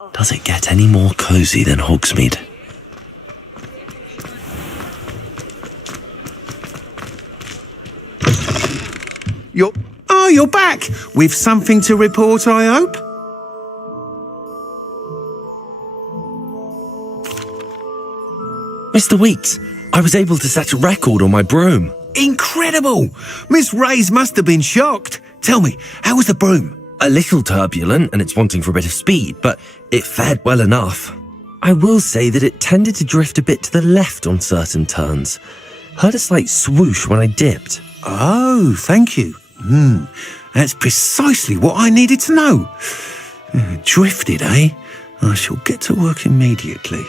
Does it get any more cosy than Hogsmeade? You're back! With something to report, I hope? Mr. Weeks, I was able to set a record on my broom. Incredible! Miss Ray's must have been shocked. Tell me, how was the broom? A little turbulent and it's wanting for a bit of speed, but it fared well enough. I will say that it tended to drift a bit to the left on certain turns. Heard a slight swoosh when I dipped. Oh, thank you. That's precisely what I needed to know. Drifted, eh? I shall get to work immediately.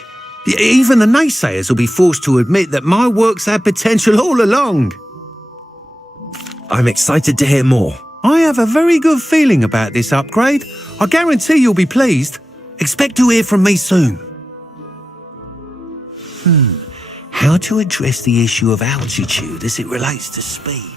Even the naysayers will be forced to admit that my work's had potential all along. I'm excited to hear more. I have a very good feeling about this upgrade. I guarantee you'll be pleased. Expect to hear from me soon. How to address the issue of altitude as it relates to speed?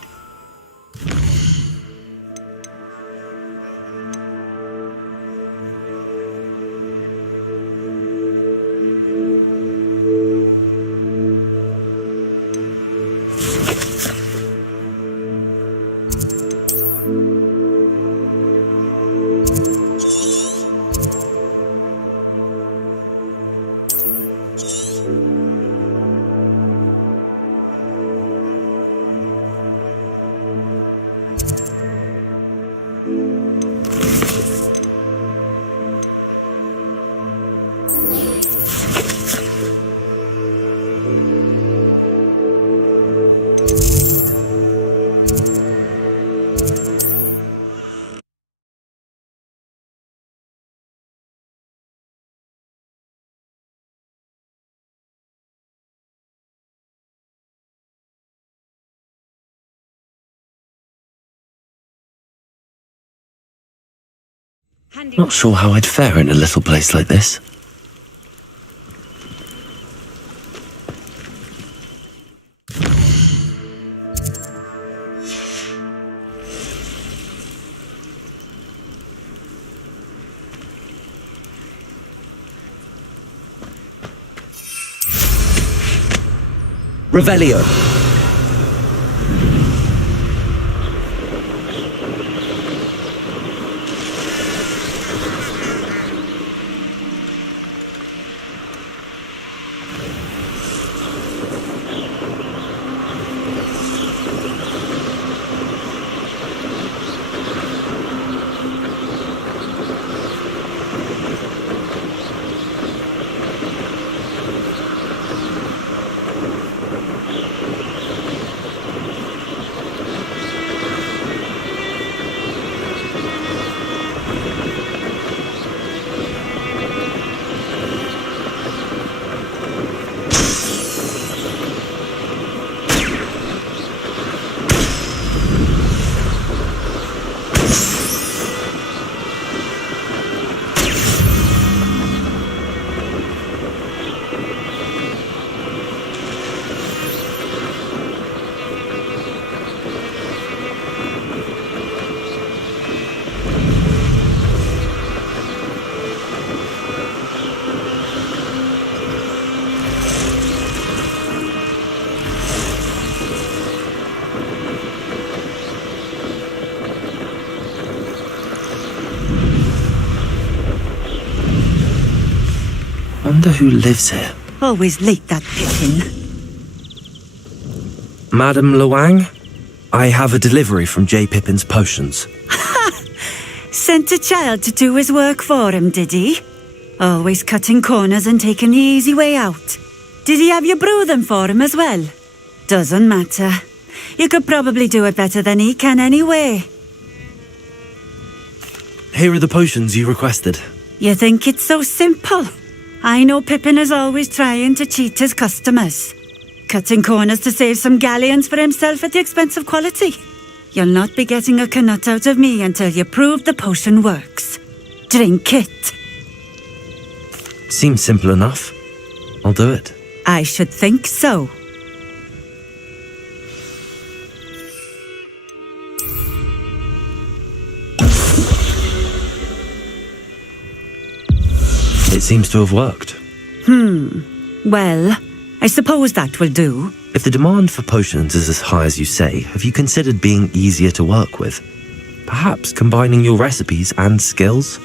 Not sure how I'd fare in a little place like this. Revelio. Wonder who lives here. Always late, that Pippin. Madam Luang, I have a delivery from J. Pippin's Potions. Sent a child to do his work for him, did he? Always cutting corners and taking the easy way out. Did he have you brew them for him as well? Doesn't matter. You could probably do it better than he can anyway. Here are the potions you requested. You think it's so simple? I know Pippin is always trying to cheat his customers. Cutting corners to save some galleons for himself at the expense of quality. You'll not be getting a canut out of me until you prove the potion works. Drink it. Seems simple enough. I'll do it. I should think so. it seems to have worked. Well, I suppose that will do. If the demand for potions is as high as you say, have you considered being easier to work with? Perhaps combining your recipes and skills?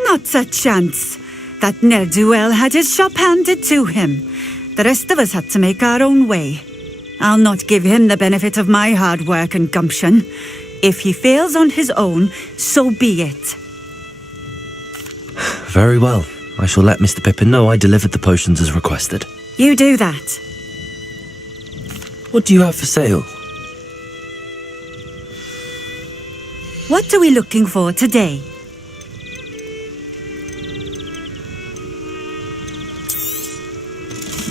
Not a chance. That ne'er-do-well had his shop handed to him. The rest of us had to make our own way. I'll not give him the benefit of my hard work and gumption. If he fails on his own, so be it. Very well. I shall let Mr. Pippin know I delivered the potions as requested. You do that. What do you have for sale? What are we looking for today?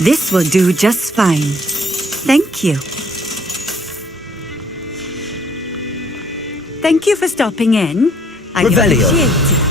This will do just fine. Thank you. Thank you for stopping in. I Revelio. appreciate it.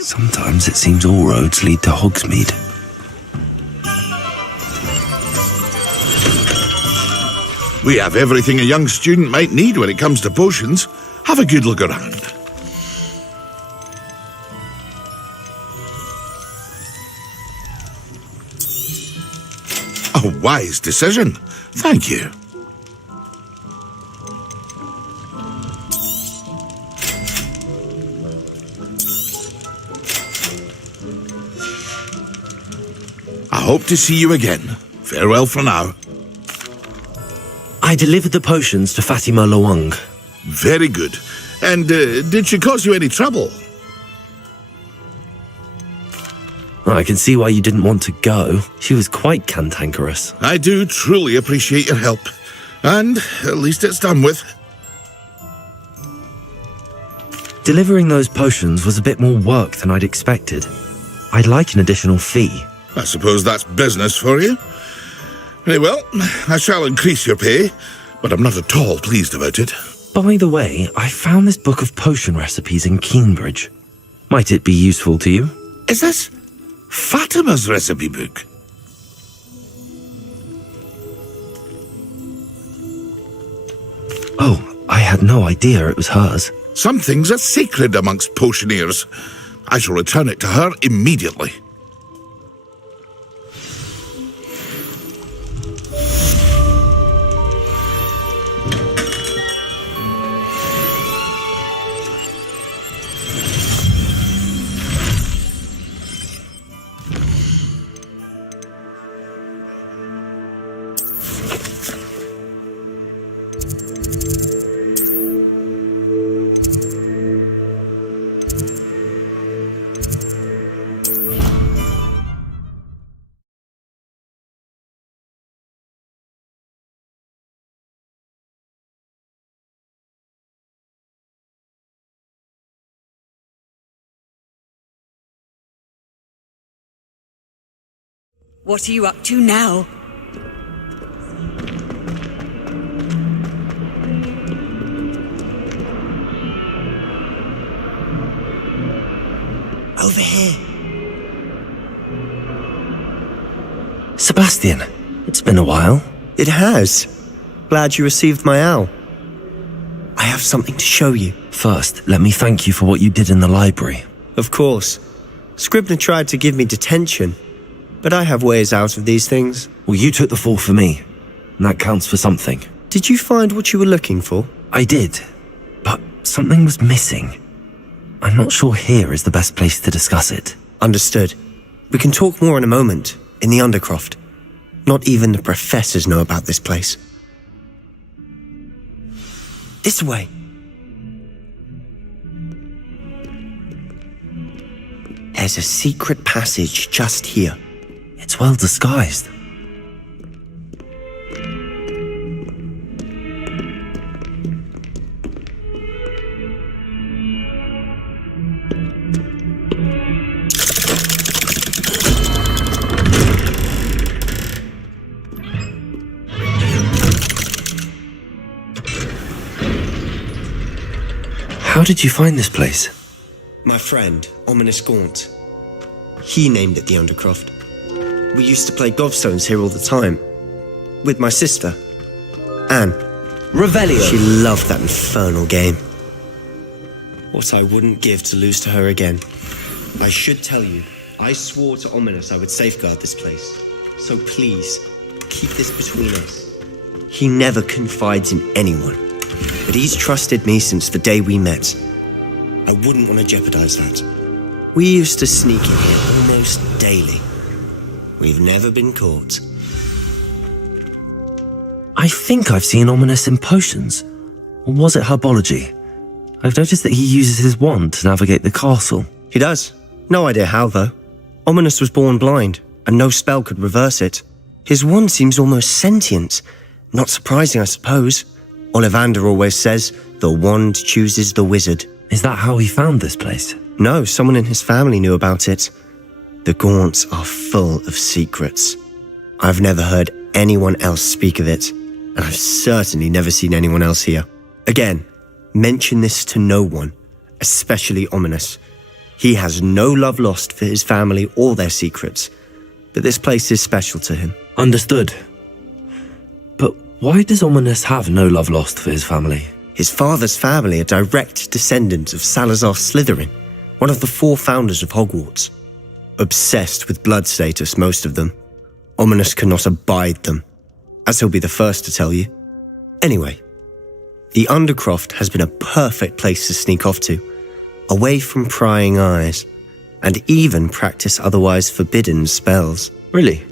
Sometimes it seems all roads lead to Hogsmeade. We have everything a young student might need when it comes to potions. Have a good look around. A wise decision. Thank you. I hope to see you again. Farewell for now. I delivered the potions to Fatima Lawang. Very good. And did she cause you any trouble? I can see why you didn't want to go. She was quite cantankerous. I do truly appreciate your help. And at least it's done with. Delivering those potions was a bit more work than I'd expected. I'd like an additional fee. I suppose that's business for you. Very well, I shall increase your pay, but I'm not at all pleased about it. By the way, I found this book of potion recipes in Cambridge. Might it be useful to you? Is this Fatima's recipe book? Oh, I had no idea it was hers. Some things are sacred amongst potioneers. I shall return it to her immediately. What are you up to now? Over here. Sebastian, it's been a while. It has. Glad you received my owl. I have something to show you. First, let me thank you for what you did in the library. Of course. Scribner tried to give me detention, but I have ways out of these things. Well, you took the fall for me, and that counts for something. Did you find what you were looking for? I did, but something was missing. I'm not sure here is the best place to discuss it. Understood. We can talk more in a moment, in the Undercroft. Not even the professors know about this place. This way. There's a secret passage just here. It's well disguised. How did you find this place? My friend, Ominous Gaunt. He named it the Undercroft. We used to play gobstones here all the time. With my sister, Anne. Revelio. She loved that infernal game. What I wouldn't give to lose to her again. I should tell you, I swore to Ominous I would safeguard this place. So please, keep this between us. He never confides in anyone. But he's trusted me since the day we met. I wouldn't want to jeopardize that. We used to sneak in here almost daily. We've never been caught. I think I've seen Ominous in potions. Or was it herbology? I've noticed that he uses his wand to navigate the castle. He does. No idea how, though. Ominous was born blind, and no spell could reverse it. His wand seems almost sentient. Not surprising, I suppose. Ollivander always says, the wand chooses the wizard. Is that how he found this place? No, someone in his family knew about it. The Gaunts are full of secrets. I've never heard anyone else speak of it, and I've certainly never seen anyone else here. Again, mention this to no one, especially Ominous. He has no love lost for his family or their secrets, but this place is special to him. Understood. But why does Ominous have no love lost for his family? His father's family are direct descendants of Salazar Slytherin, one of the 4 founders of Hogwarts. Obsessed with blood status, most of them. Ominous cannot abide them, as he'll be the first to tell you. Anyway, the Undercroft has been a perfect place to sneak off to, away from prying eyes, and even practice otherwise forbidden spells. Really?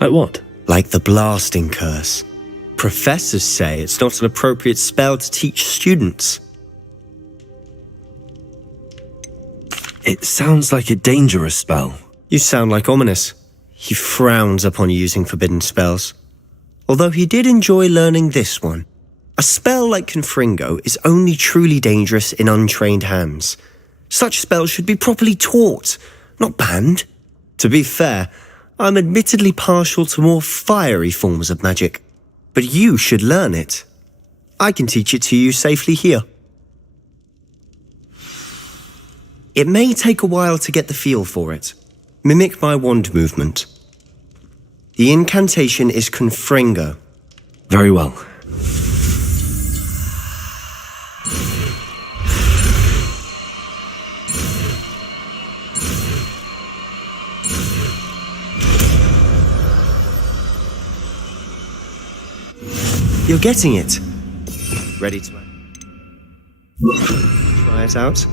Like what? Like the blasting curse. Professors say it's not an appropriate spell to teach students. It sounds like a dangerous spell. You sound like Ominous. He frowns upon using forbidden spells. Although he did enjoy learning this one. A spell like Confringo is only truly dangerous in untrained hands. Such spells should be properly taught, not banned. To be fair, I'm admittedly partial to more fiery forms of magic. But you should learn it. I can teach it to you safely here. It may take a while to get the feel for it. Mimic my wand movement. The incantation is Confringo. Very well. You're getting it. Ready to try it out?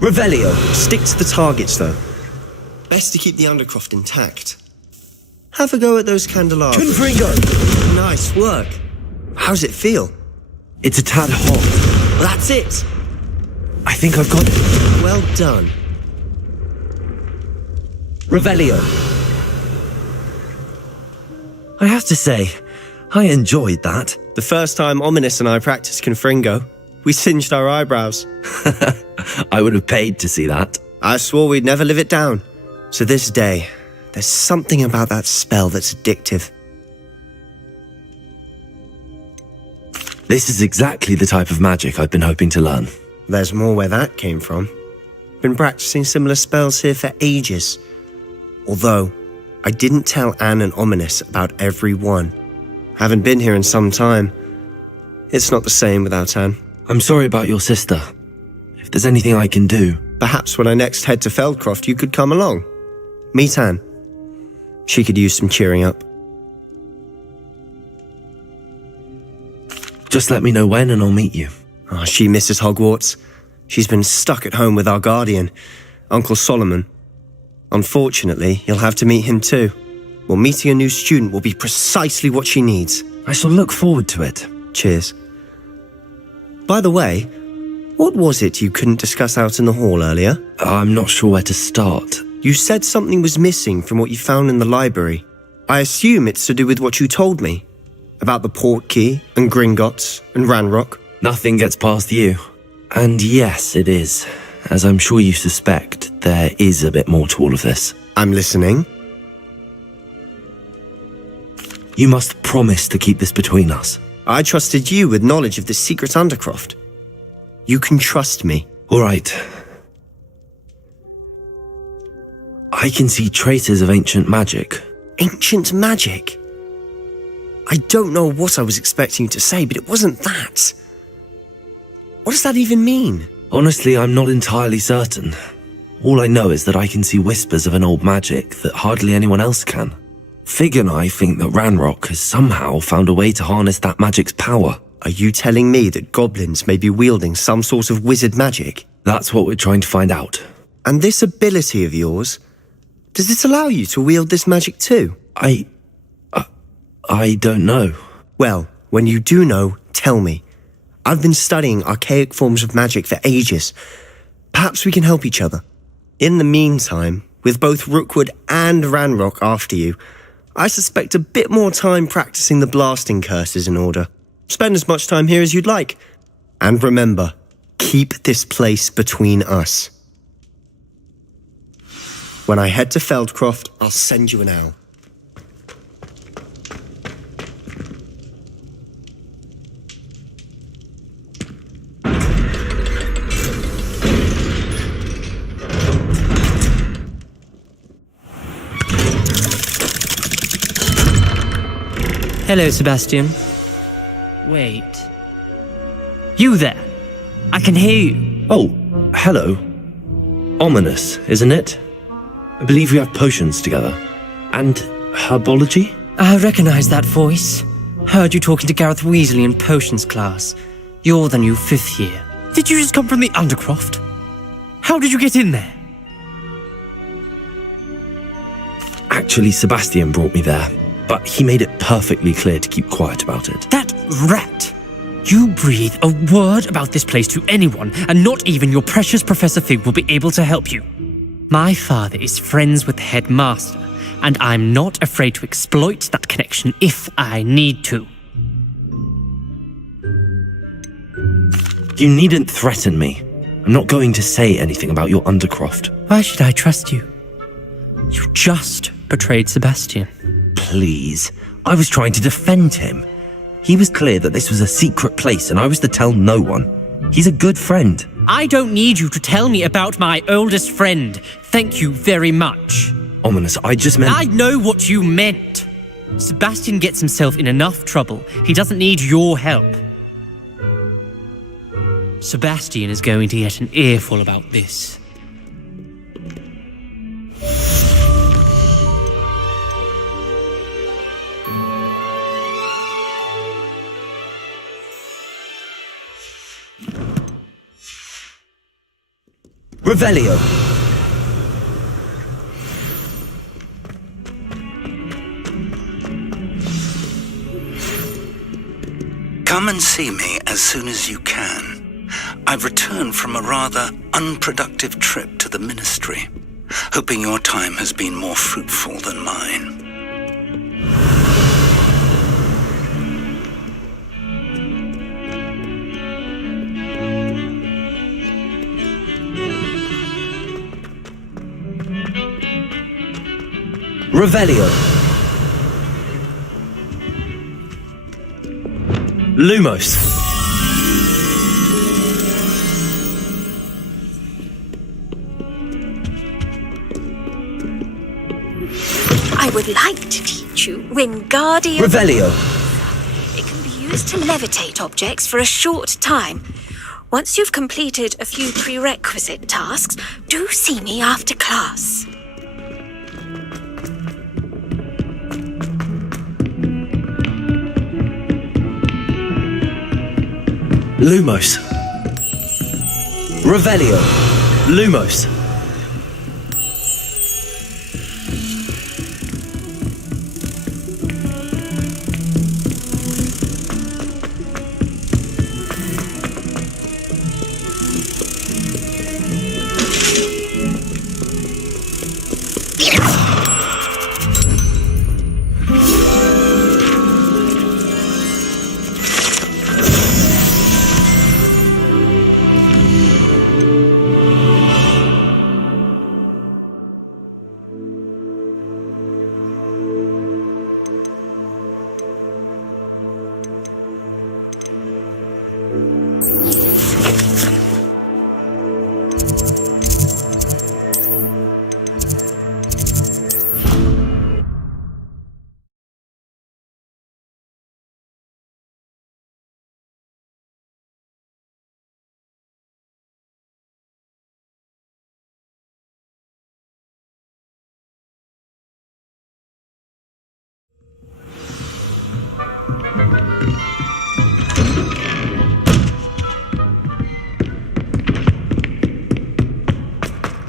Revelio. Stick to the targets, though. Best to keep the Undercroft intact. Have a go at those candelabras. Confringo! Nice work. How's it feel? It's a tad hot. That's it. I think I've got it. Well done. Revelio. I have to say, I enjoyed that. The first time Ominous and I practiced Confringo, we singed our eyebrows. I would have paid to see that. I swore we'd never live it down. To this day, there's something about that spell that's addictive. This is exactly the type of magic I've been hoping to learn. There's more where that came from. Been practicing similar spells here for ages. Although, I didn't tell Anne and Ominous about every one. Haven't been here in some time. It's not the same without Anne. I'm sorry about your sister. If there's anything I can do... Perhaps when I next head to Feldcroft, you could come along. Meet Anne. She could use some cheering up. Just let me know when and I'll meet you. She misses Hogwarts. She's been stuck at home with our guardian, Uncle Solomon. Unfortunately, you'll have to meet him too. Well, meeting a new student will be precisely what she needs. I shall look forward to it. Cheers. By the way, what was it you couldn't discuss out in the hall earlier? I'm not sure where to start. You said something was missing from what you found in the library. I assume it's to do with what you told me. About the Portkey and Gringotts and Ranrock. Nothing gets past you. And yes, it is. As I'm sure you suspect, there is a bit more to all of this. I'm listening. You must promise to keep this between us. I trusted you with knowledge of the secret Undercroft. You can trust me. All right. I can see traces of ancient magic. Ancient magic? I don't know what I was expecting you to say, but it wasn't that. What does that even mean? Honestly, I'm not entirely certain. All I know is that I can see whispers of an old magic that hardly anyone else can. Fig and I think that Ranrock has somehow found a way to harness that magic's power. Are you telling me that goblins may be wielding some sort of wizard magic? That's what we're trying to find out. And this ability of yours, does it allow you to wield this magic too? I don't know. Well, when you do know, tell me. I've been studying archaic forms of magic for ages. Perhaps we can help each other. In the meantime, with both Rookwood and Ranrock after you, I suspect a bit more time practicing the blasting curse is in order. Spend as much time here as you'd like. And remember, keep this place between us. When I head to Feldcroft, I'll send you an owl. Hello, Sebastian. Wait. You there? I can hear you. Oh, hello. Ominous, isn't it? I believe we have potions together. And herbology? I recognize that voice. Heard you talking to Gareth Weasley in potions class. You're the new 5th year. Did you just come from the Undercroft? How did you get in there? Actually, Sebastian brought me there, but he made it perfectly clear to keep quiet about it. That rat! You breathe a word about this place to anyone, and not even your precious Professor Fig will be able to help you. My father is friends with the headmaster, and I'm not afraid to exploit that connection if I need to. You needn't threaten me. I'm not going to say anything about your Undercroft. Why should I trust you? You just betrayed Sebastian. Please. I was trying to defend him. He was clear that this was a secret place and I was to tell no one. He's a good friend. I don't need you to tell me about my oldest friend. Thank you very much. Ominous, I just meant... I know what you meant. Sebastian gets himself in enough trouble. He doesn't need your help. Sebastian is going to get an earful about this. Revelio. Come and see me as soon as you can. I've returned from a rather unproductive trip to the Ministry, hoping your time has been more fruitful than mine. Revelio. Lumos. I would like to teach you Wingardium. Revelio. It can be used to levitate objects for a short time. Once you've completed a few prerequisite tasks, do see me after class. Lumos. Revelio. Lumos.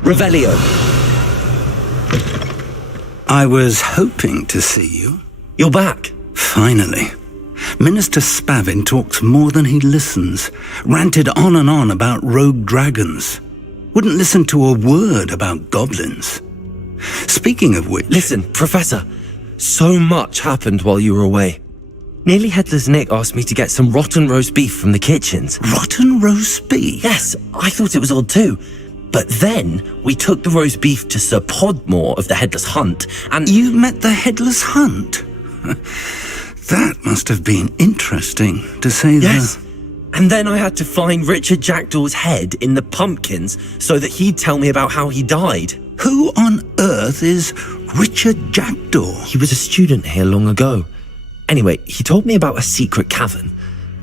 Revelio. I was hoping to see you. You're back. Finally. Minister Spavin talks more than he listens, ranted on and on about rogue dragons. Wouldn't listen to a word about goblins. Speaking of which... Listen, Professor, so much happened while you were away. Nearly Headless Nick asked me to get some rotten roast beef from the kitchens. Rotten roast beef? Yes, I thought it was odd too. But then we took the roast beef to Sir Podmore of the Headless Hunt, and... You met the Headless Hunt? That must have been interesting, to say the... Yes. And then I had to find Richard Jackdaw's head in the pumpkins so that he'd tell me about how he died. Who on earth is Richard Jackdaw? He was a student here long ago. Anyway, he told me about a secret cavern.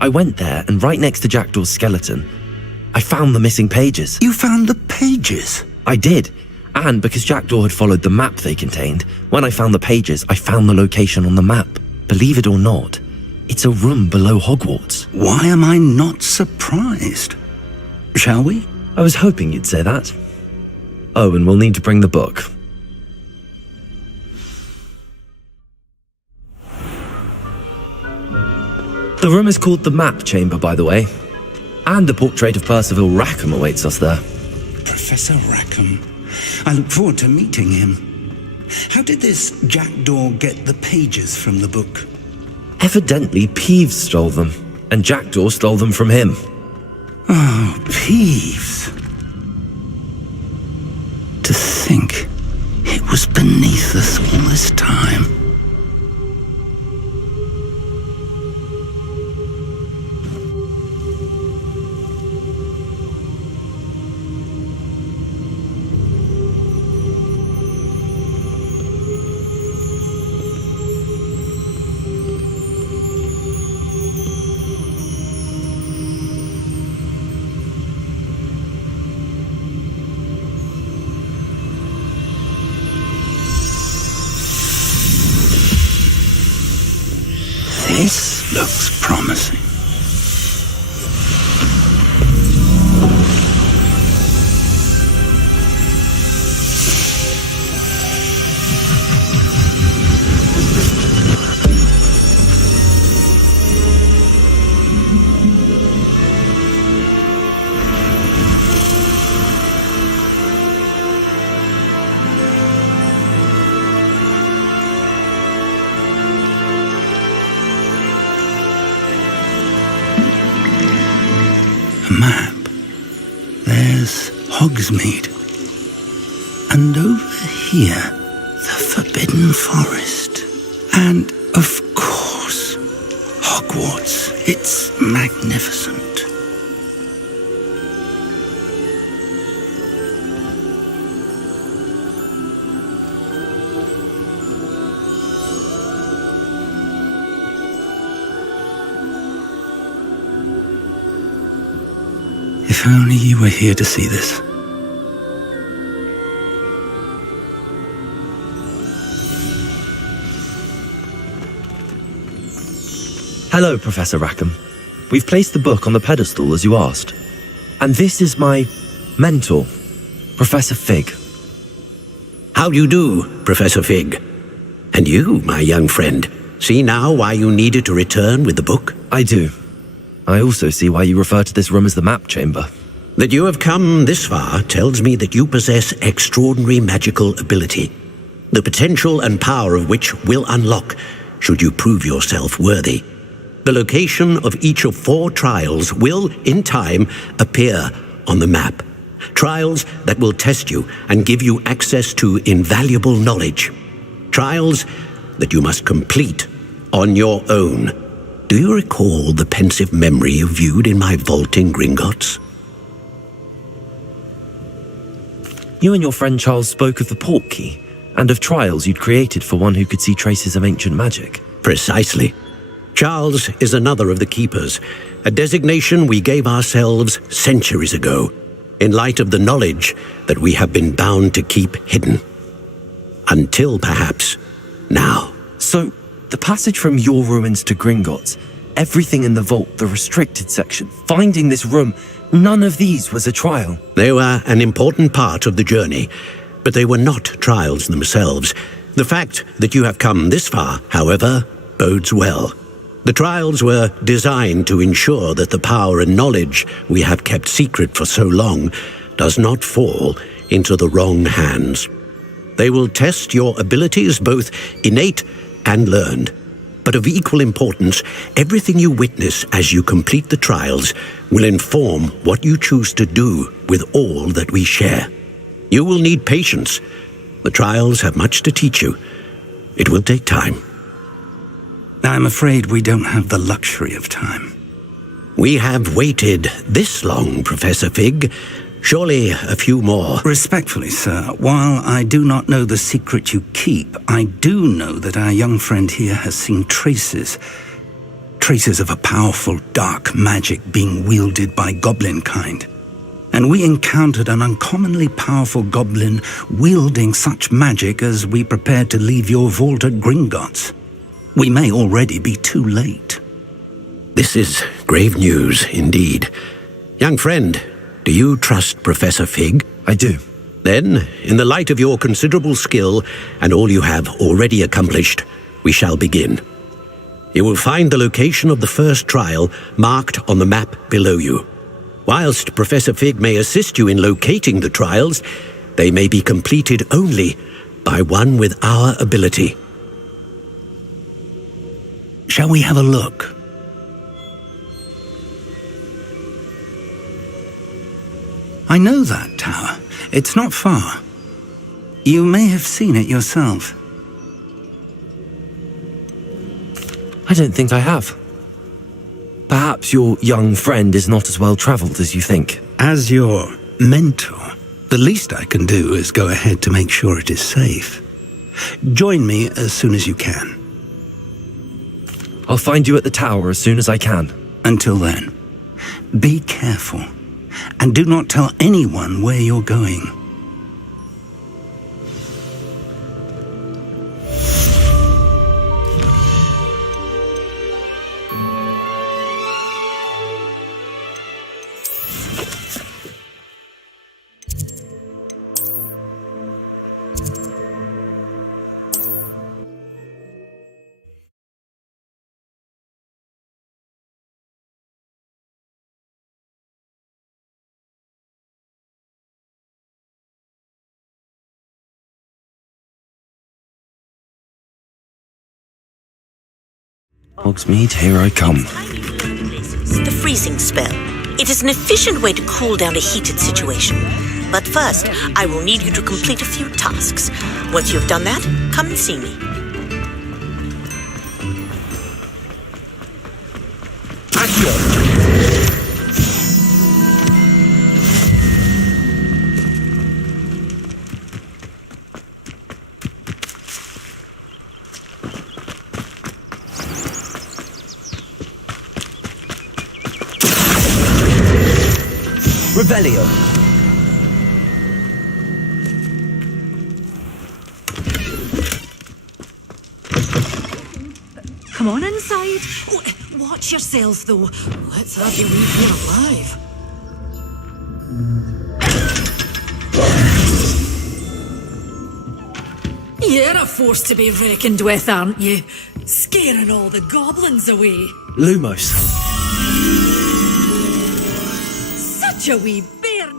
I went there, and right next to Jackdaw's skeleton, I found the missing pages. You found the pages? I did. And because Jackdaw had followed the map they contained, when I found the pages, I found the location on the map. Believe it or not, it's a room below Hogwarts. Why am I not surprised? Shall we? I was hoping you'd say that. Oh, and we'll need to bring the book. The room is called the Map Chamber, by the way. And a portrait of Percival Rackham awaits us there. Professor Rackham. I look forward to meeting him. How did this Jackdaw get the pages from the book? Evidently, Peeves stole them, and Jackdaw stole them from him. Oh, Peeves. To think it was beneath us all this time. This looks promising. Map. There's Hogsmeade. And over here, the Forbidden Forest. And, of course, Hogwarts. It's magnificent. If only you were here to see this. Hello, Professor Rackham. We've placed the book on the pedestal as you asked. And this is my mentor, Professor Fig. How do you do, Professor Fig? And you, my young friend, see now why you needed to return with the book? I do. I also see why you refer to this room as the map chamber. That you have come this far tells me that you possess extraordinary magical ability, the potential and power of which will unlock should you prove yourself worthy. The location of each of 4 trials will, in time, appear on the map. Trials that will test you and give you access to invaluable knowledge. Trials that you must complete on your own. Do you recall the pensive memory you viewed in my vault in Gringotts? You and your friend Charles spoke of the port key, and of trials you'd created for one who could see traces of ancient magic. Precisely. Charles is another of the Keepers, a designation we gave ourselves centuries ago, in light of the knowledge that we have been bound to keep hidden. Until, perhaps, now. So, the passage from your ruins to Gringotts, everything in the vault, the restricted section, finding this room, none of these was a trial. They were an important part of the journey, but they were not trials themselves. The fact that you have come this far, however, bodes well. The trials were designed to ensure that the power and knowledge we have kept secret for so long does not fall into the wrong hands. They will test your abilities, both innate and learned. But of equal importance, everything you witness as you complete the trials will inform what you choose to do with all that we share. You will need patience. The trials have much to teach you. It will take time. I'm afraid we don't have the luxury of time. We have waited this long, Professor Fig. Surely a few more. Respectfully, sir, while I do not know the secret you keep, I do know that our young friend here has seen traces of a powerful dark magic being wielded by goblin kind. And we encountered an uncommonly powerful goblin wielding such magic as we prepared to leave your vault at Gringotts. We may already be too late. This is grave news indeed. Young friend, do you trust Professor Fig? I do. Then, in the light of your considerable skill and all you have already accomplished, we shall begin. You will find the location of the first trial marked on the map below you. Whilst Professor Fig may assist you in locating the trials, they may be completed only by one with our ability. Shall we have a look? I know that tower. It's not far. You may have seen it yourself. I don't think I have. Perhaps your young friend is not as well travelled as you think. As your mentor, the least I can do is go ahead to make sure it is safe. Join me as soon as you can. I'll find you at the tower as soon as I can. Until then, be careful, and do not tell anyone where you're going. Hogsmeade, here I come. The freezing spell. It is an efficient way to cool down a heated situation. But first, I will need you to complete a few tasks. Once you've done that, come and see me. Revelio. Come on inside. Oh, watch yourself, though. Let's have you leave here alive. You're a force to be reckoned with, aren't you? Scaring all the goblins away. Lumos. Such a wee bairn.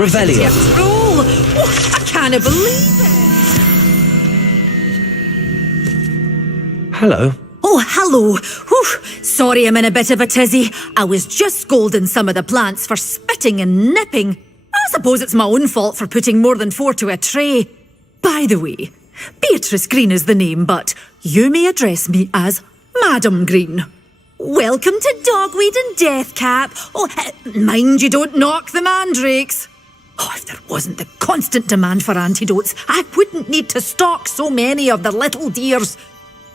Revelio. Roll. Oh, I can't believe it. Hello. Oh, hello. Whew. Sorry I'm in a bit of a tizzy. I was just scolding some of the plants for spitting and nipping. I suppose it's my own fault for putting more than 4 to a tray. By the way, Beatrice Green is the name, but you may address me as Madam Green. Welcome to Dogweed and Deathcap. Oh, mind you don't knock the mandrakes. Oh, if there wasn't the constant demand for antidotes, I wouldn't need to stock so many of the little dears.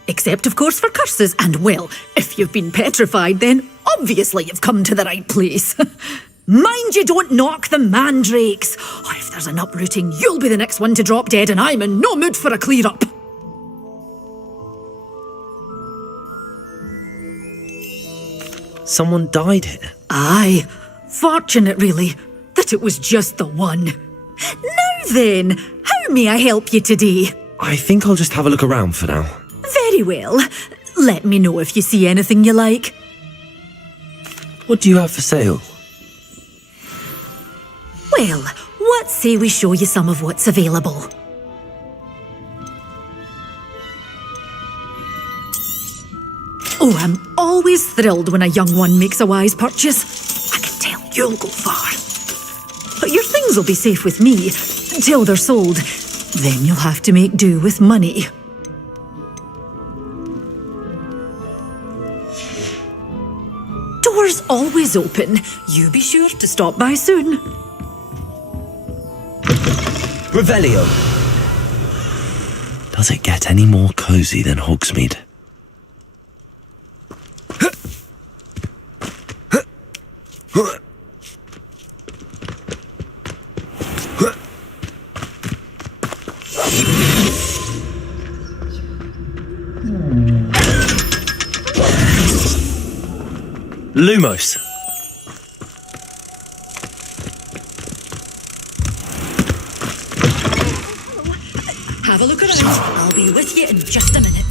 Except, of course, for curses. And, well, if you've been petrified, then obviously you've come to the right place. Mind you don't knock the mandrakes. Oh, if there's an uprooting, you'll be the next one to drop dead, and I'm in no mood for a clear-up. Someone died here. Aye. Fortunate, really, that it was just the one. Now then, how may I help you today? I think I'll just have a look around for now. Very well. Let me know if you see anything you like. What do you have for sale? Well, what say we show you some of what's available? Oh, I'm always thrilled when a young one makes a wise purchase. I can tell you'll go far. But your things will be safe with me until they're sold. Then you'll have to make do with money. Doors always open. You be sure to stop by soon. Revelio. Does it get any more cozy than Hogsmeade? Lumos. Have a look around. I'll be with you in just a minute.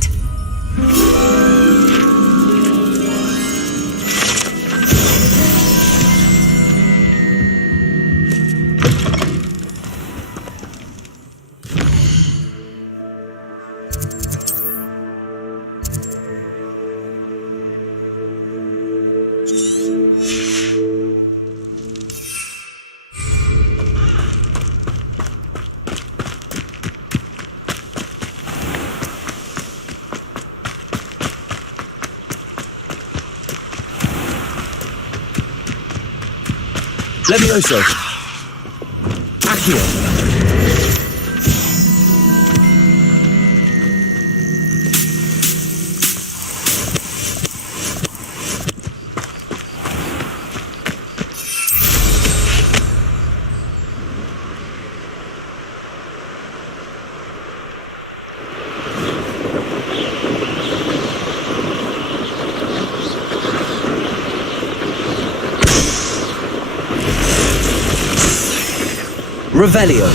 Levioso. Accio. Revelio.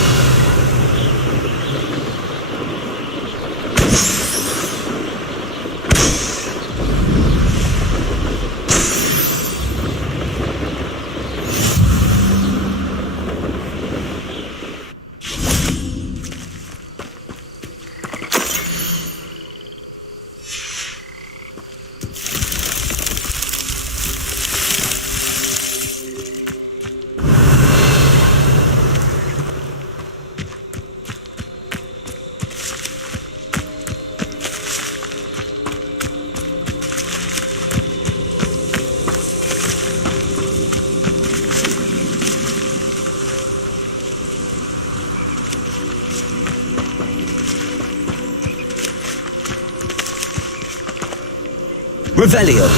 Revelio.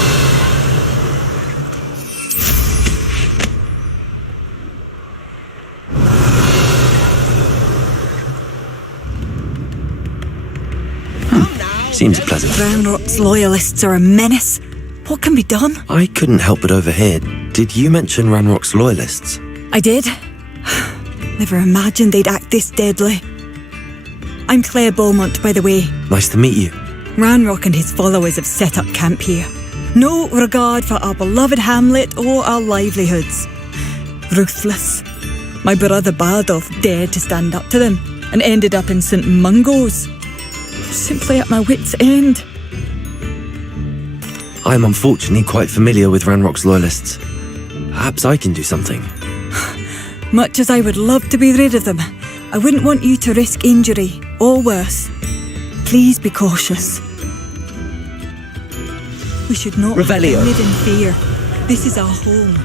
Seems pleasant. Ranrock's loyalists are a menace. What can be done? I couldn't help but overhear. Did you mention Ranrock's loyalists? I did. Never imagined they'd act this deadly. I'm Claire Beaumont, by the way. Nice to meet you. Ranrock and his followers have set up camp here. No regard for our beloved hamlet or our livelihoods. Ruthless. My brother Bardolph dared to stand up to them and ended up in St. Mungo's. Simply at my wit's end. I'm unfortunately quite familiar with Ranrock's loyalists. Perhaps I can do something. Much as I would love to be rid of them, I wouldn't want you to risk injury, or worse. Please be cautious. We should not Revelio. live in fear. This is our home.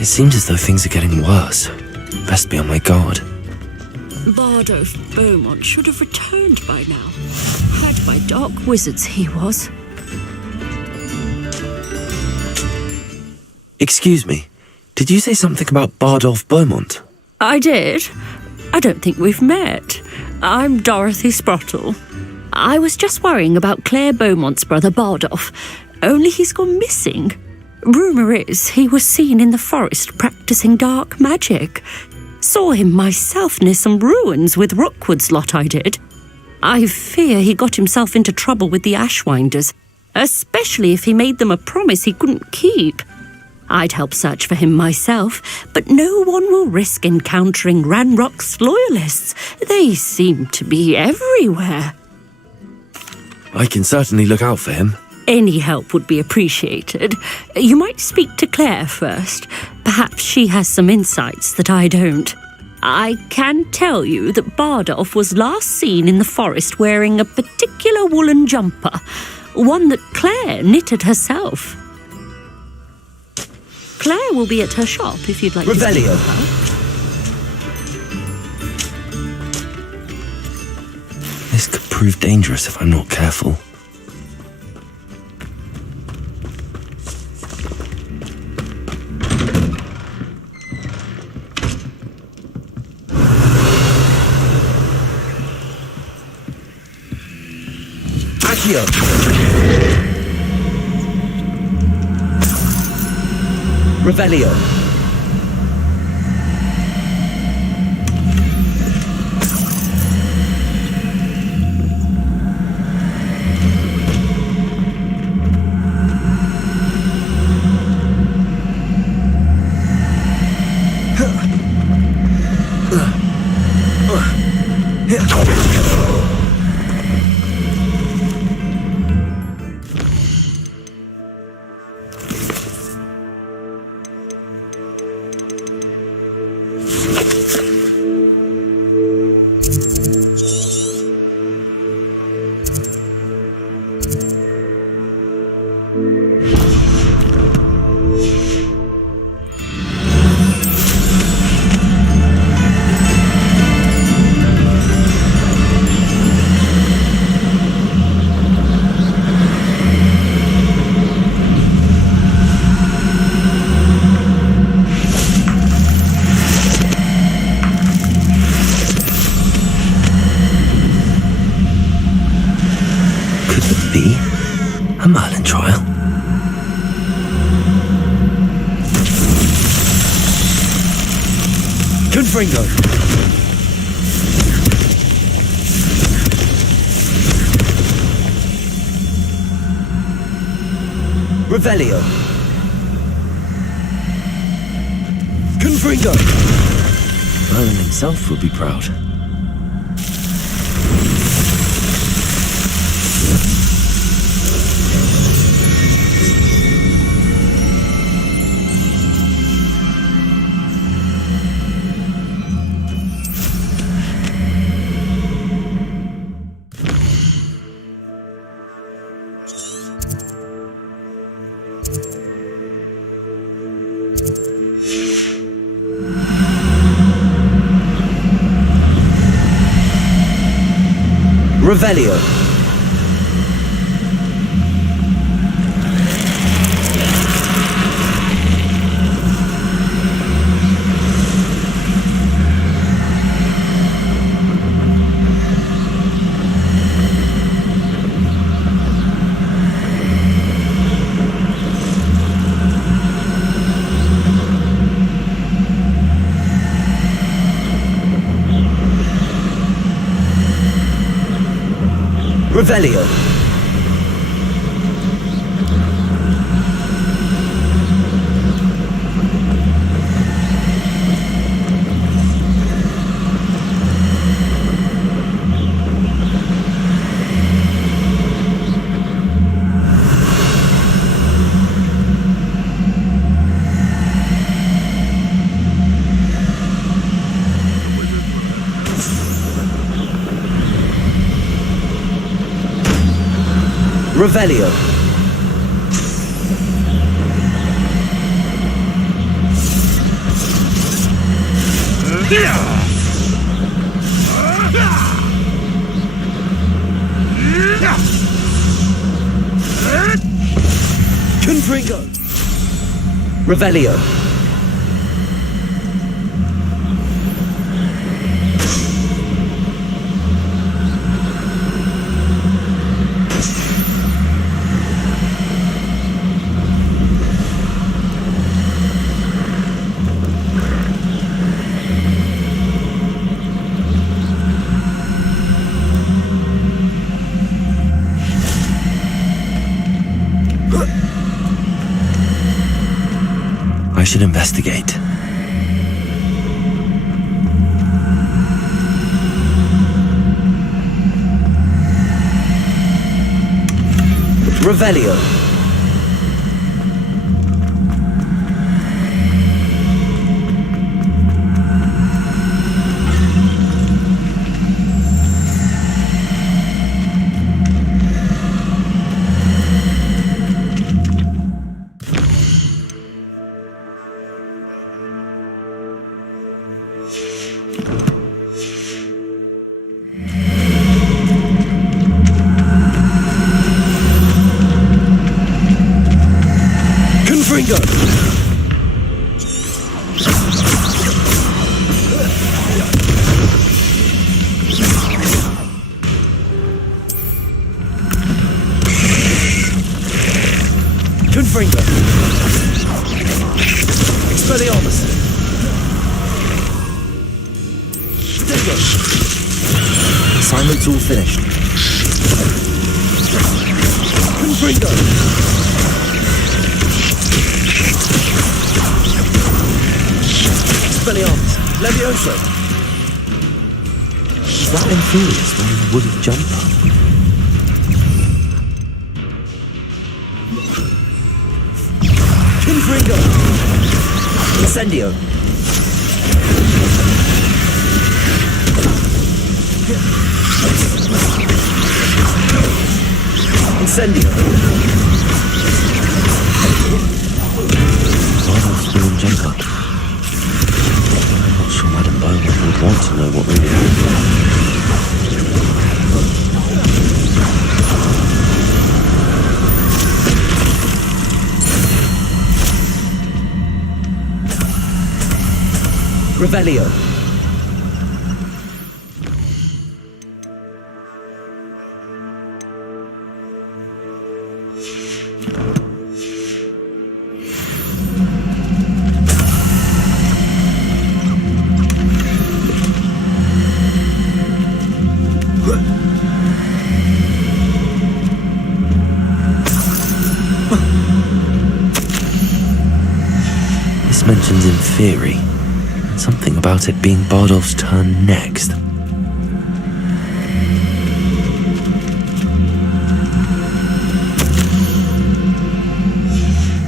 It seems as though things are getting worse. Best be on my guard. Bardolph Beaumont should have returned by now. Had by dark wizards he was. Excuse me, did you say something about Bardolph Beaumont? I did. I don't think we've met. I'm Dorothy Sprottle. I was just worrying about Claire Beaumont's brother Bardolph, only he's gone missing. Rumour is he was seen in the forest practising dark magic. Saw him myself near some ruins with Rookwood's lot I did. I fear he got himself into trouble with the Ashwinders, especially if he made them a promise he couldn't keep. I'd help search for him myself, but no one will risk encountering Ranrock's loyalists. They seem to be everywhere. I can certainly look out for him. Any help would be appreciated. You might speak to Claire first. Perhaps she has some insights that I don't. I can tell you that Bardolph was last seen in the forest wearing a particular woolen jumper, one that Claire knitted herself. Claire will be at her shop if you'd like to speak Revelio. with her. This could prove dangerous if I'm not careful. Accio! Revelio. A Merlin trial? Confringo! Revelio! Confringo! Merlin himself would be proud. Revelio. Revelio. Revelio. Confringo. Revelio. I should investigate. Revelio. Gringo. Expelliarmus. Dingo. Assignment's all finished. Gringo. Expelliarmus. Levioso. Rattling furious wearing a woolly jumper. Confringo! Incendio! Incendio! Spoon jumper. I'm not sure Madame Bowman would want to know what really happened. Revelio. This mentions in theory. Something about it being Bardolph's turn next.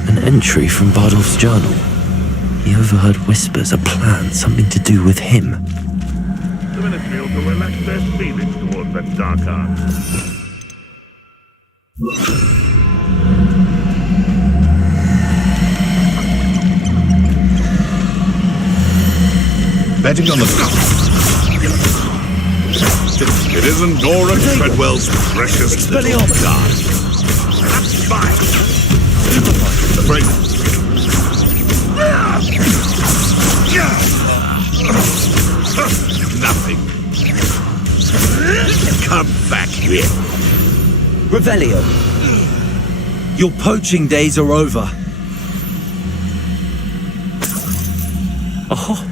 An entry from Bardolph's journal. He overheard whispers, a plan, something to do with him. The Ministry ought to relax their feelings towards that dark art. Betting on the stuff. It isn't Dora Treadwell's precious little dart. That's fine. The break. Nothing. Come back here. Revelio. Your poaching days are over. Oh.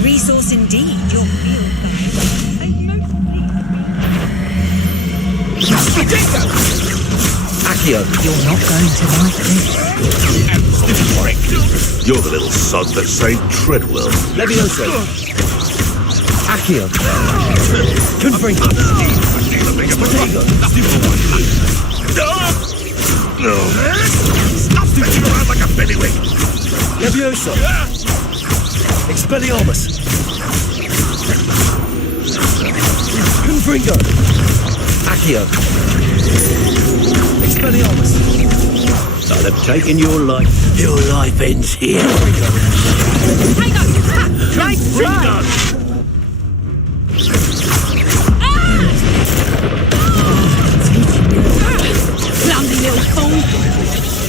Resource indeed, your field Accio, You're not going to like this. You're the little sod that saved Treadwell. Levioso. Accio. Confringo. Protego. Stop spinning around like a bellywig. Levioso. Expelliarmus. Confringo. Accio. Expelliarmus. I'll have taken your life. Your life ends here. Hang on! Nice try! Clumsy little fool!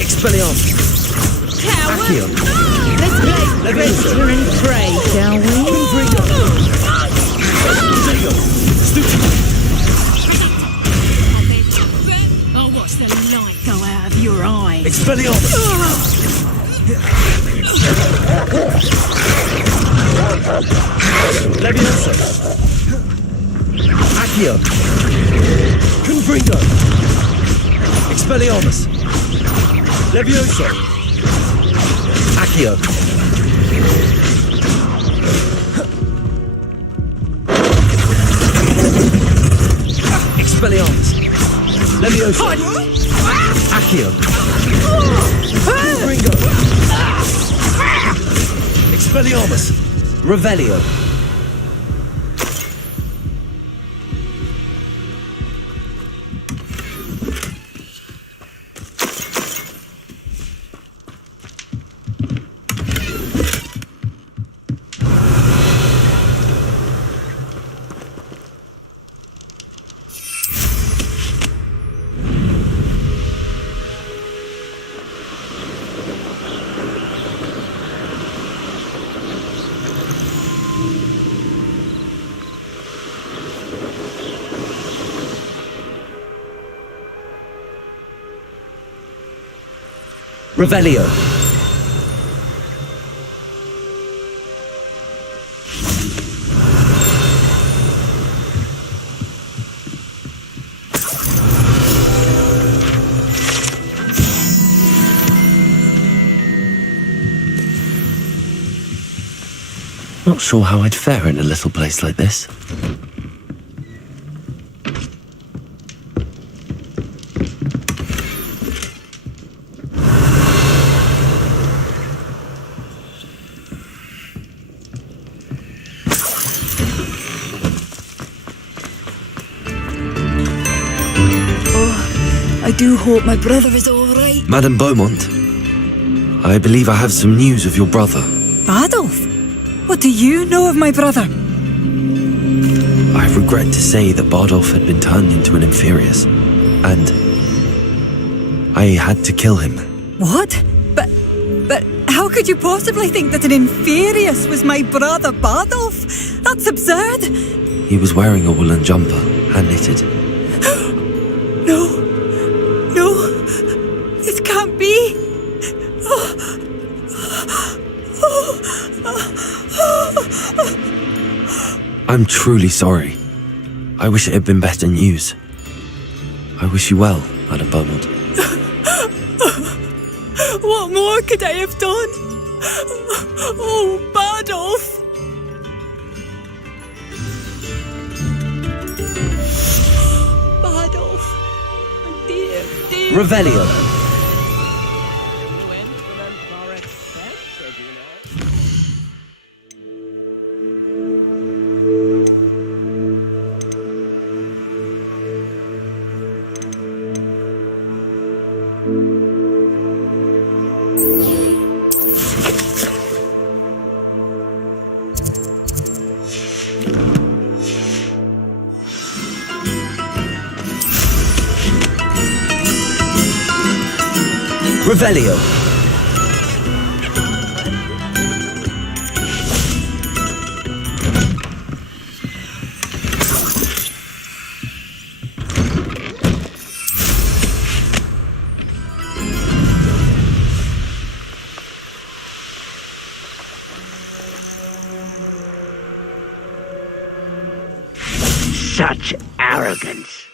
Expelliarmus. Coward! Accio. Let's play predator and prey, shall we? Confringo. Protego. I'll watch the light go out of your eyes. Expelliarmus. Levioso. Accio. Confringo. Expelliarmus. Levioso. Accio. Expelliarmus. Levioso. Accio. Confringo. Expelliarmus. Revelio. Revelio. Not sure how I'd fare in a little place like this. I do hope my brother is all right. Madame Beaumont, I believe I have some news of your brother. Adolf? What do you know of my brother? I regret to say that Bardolph had been turned into an Inferius, and I had to kill him. What? But how could you possibly think that an Inferius was my brother Bardolph? That's absurd. He was wearing a woolen jumper, hand-knitted. No. No. This can't be. I'm truly sorry. I wish it had been better news. I wish you well, Madame Beaumont. What more could I have done? Oh, Bardolph! Bardolph, my dear, dear. Revelio. Revelio. Such arrogance.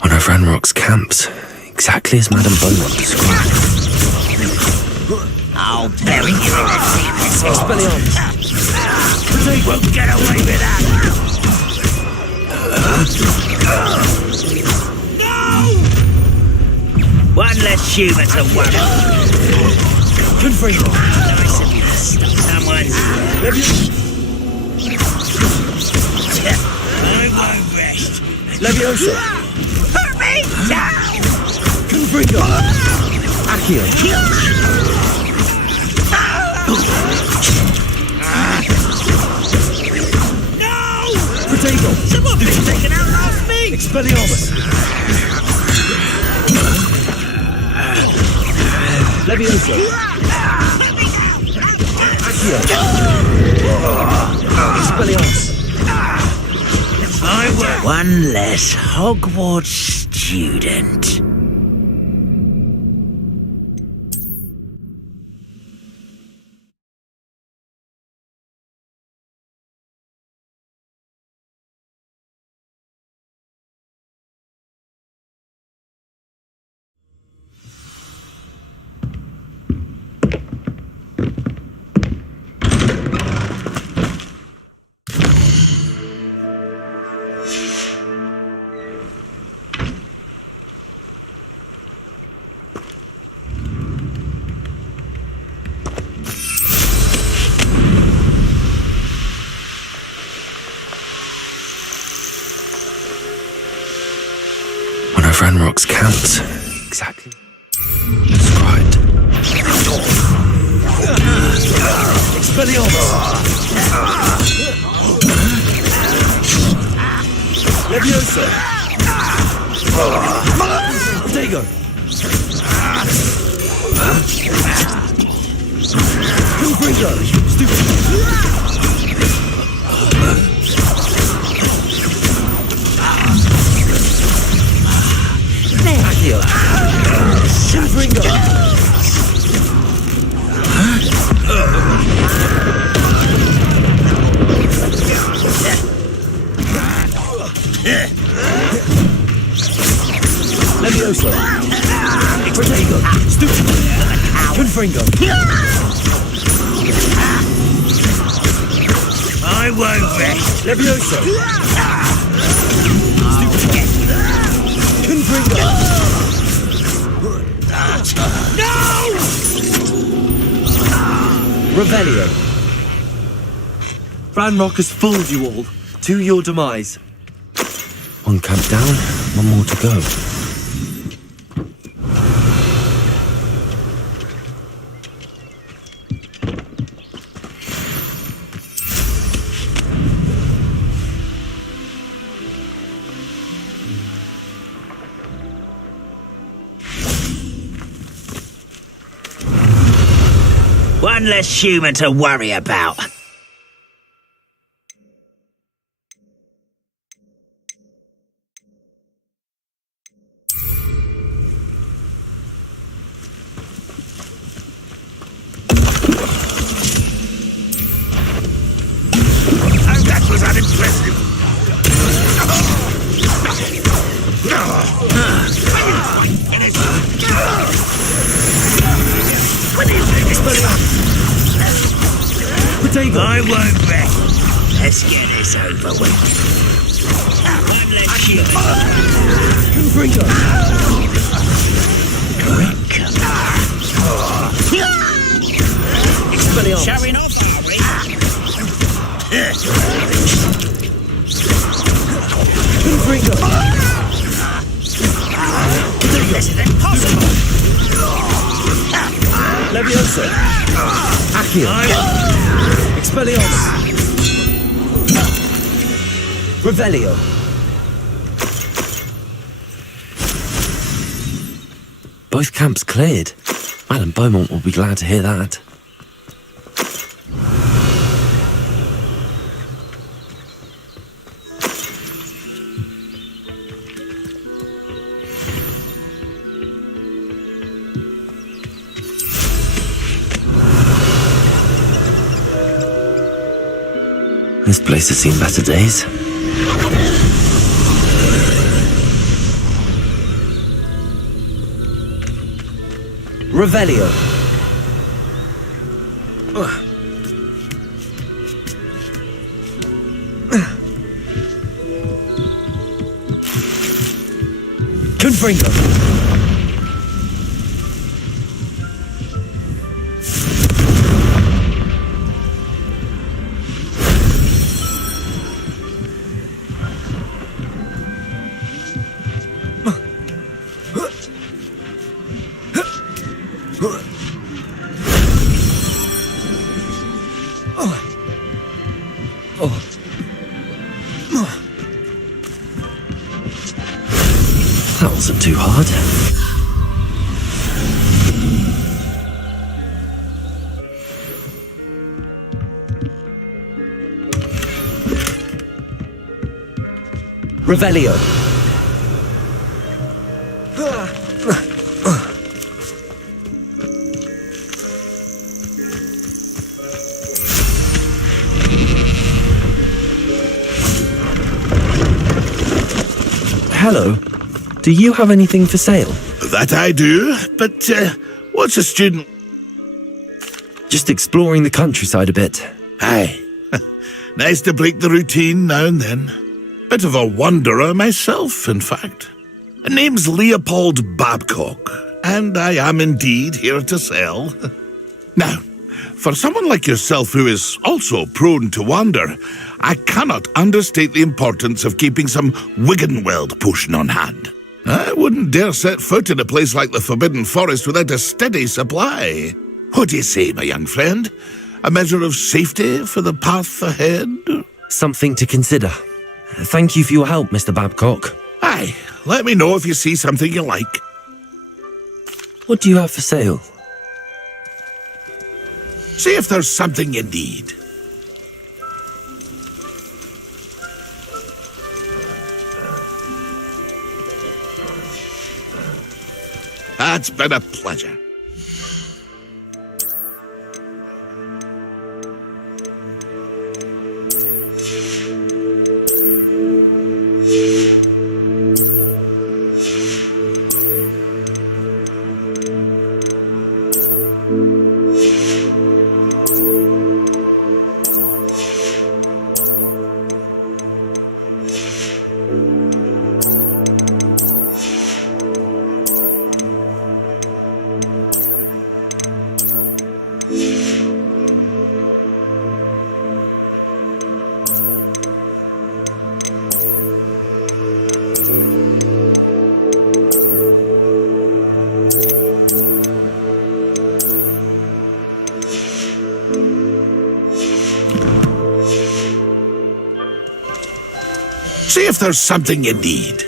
One of Ranrock's camps, exactly as Madame Beaumont described. I'll bury you in a deep Expelliarmus. They won't get away with that. No! One less human to worry. Gryffindor. Nice of you to stop someone's. I won't rest. Leviosa. Hurt me down! Gryffindor. Accio. No! Protego. Someone been taken out last me! Expelliarmus. Leviosa. Accio. Expelliarmus. One less Hogwarts student. Ranrock's camps, exactly described. Expelliarmus. Leviosa. Protego. Gryffindor. Stupid. Accio. Gryffindor. Leviosa. Protego. Stupid. Gryffindor. I won't rest. Leviosa. Stupid. Gryffindor. No! Revelio. Ranrock has fooled you all. To your demise. One camp down, one more to go. One one less human to worry about. That was unimpressive. I won't rest. Let's get this over with. One less human. Showing off, are we? This is impossible. Leviosa. Accio. Expelliarmus. Revelio. Both camps cleared. Madame Beaumont will be glad to hear that. This place has seen better days. Revelio. Confringo. That wasn't too hard. Revelio. Hello. Do you have anything for sale? That I do, but what's a student? Just exploring the countryside a bit. Aye. Nice to break the routine now and then. Bit of a wanderer myself, in fact. Name's Leopold Babcock, and I am indeed here to sell. Now, for someone like yourself who is also prone to wander, I cannot understate the importance of keeping some Wiggenweld potion on hand. I wouldn't dare set foot in a place like the Forbidden Forest without a steady supply. What do you say, my young friend? A measure of safety for the path ahead? Something to consider. Thank you for your help, Mr. Babcock. Aye, let me know if you see something you like. What do you have for sale? See if there's something you need. It's been a pleasure. See if there's something you need.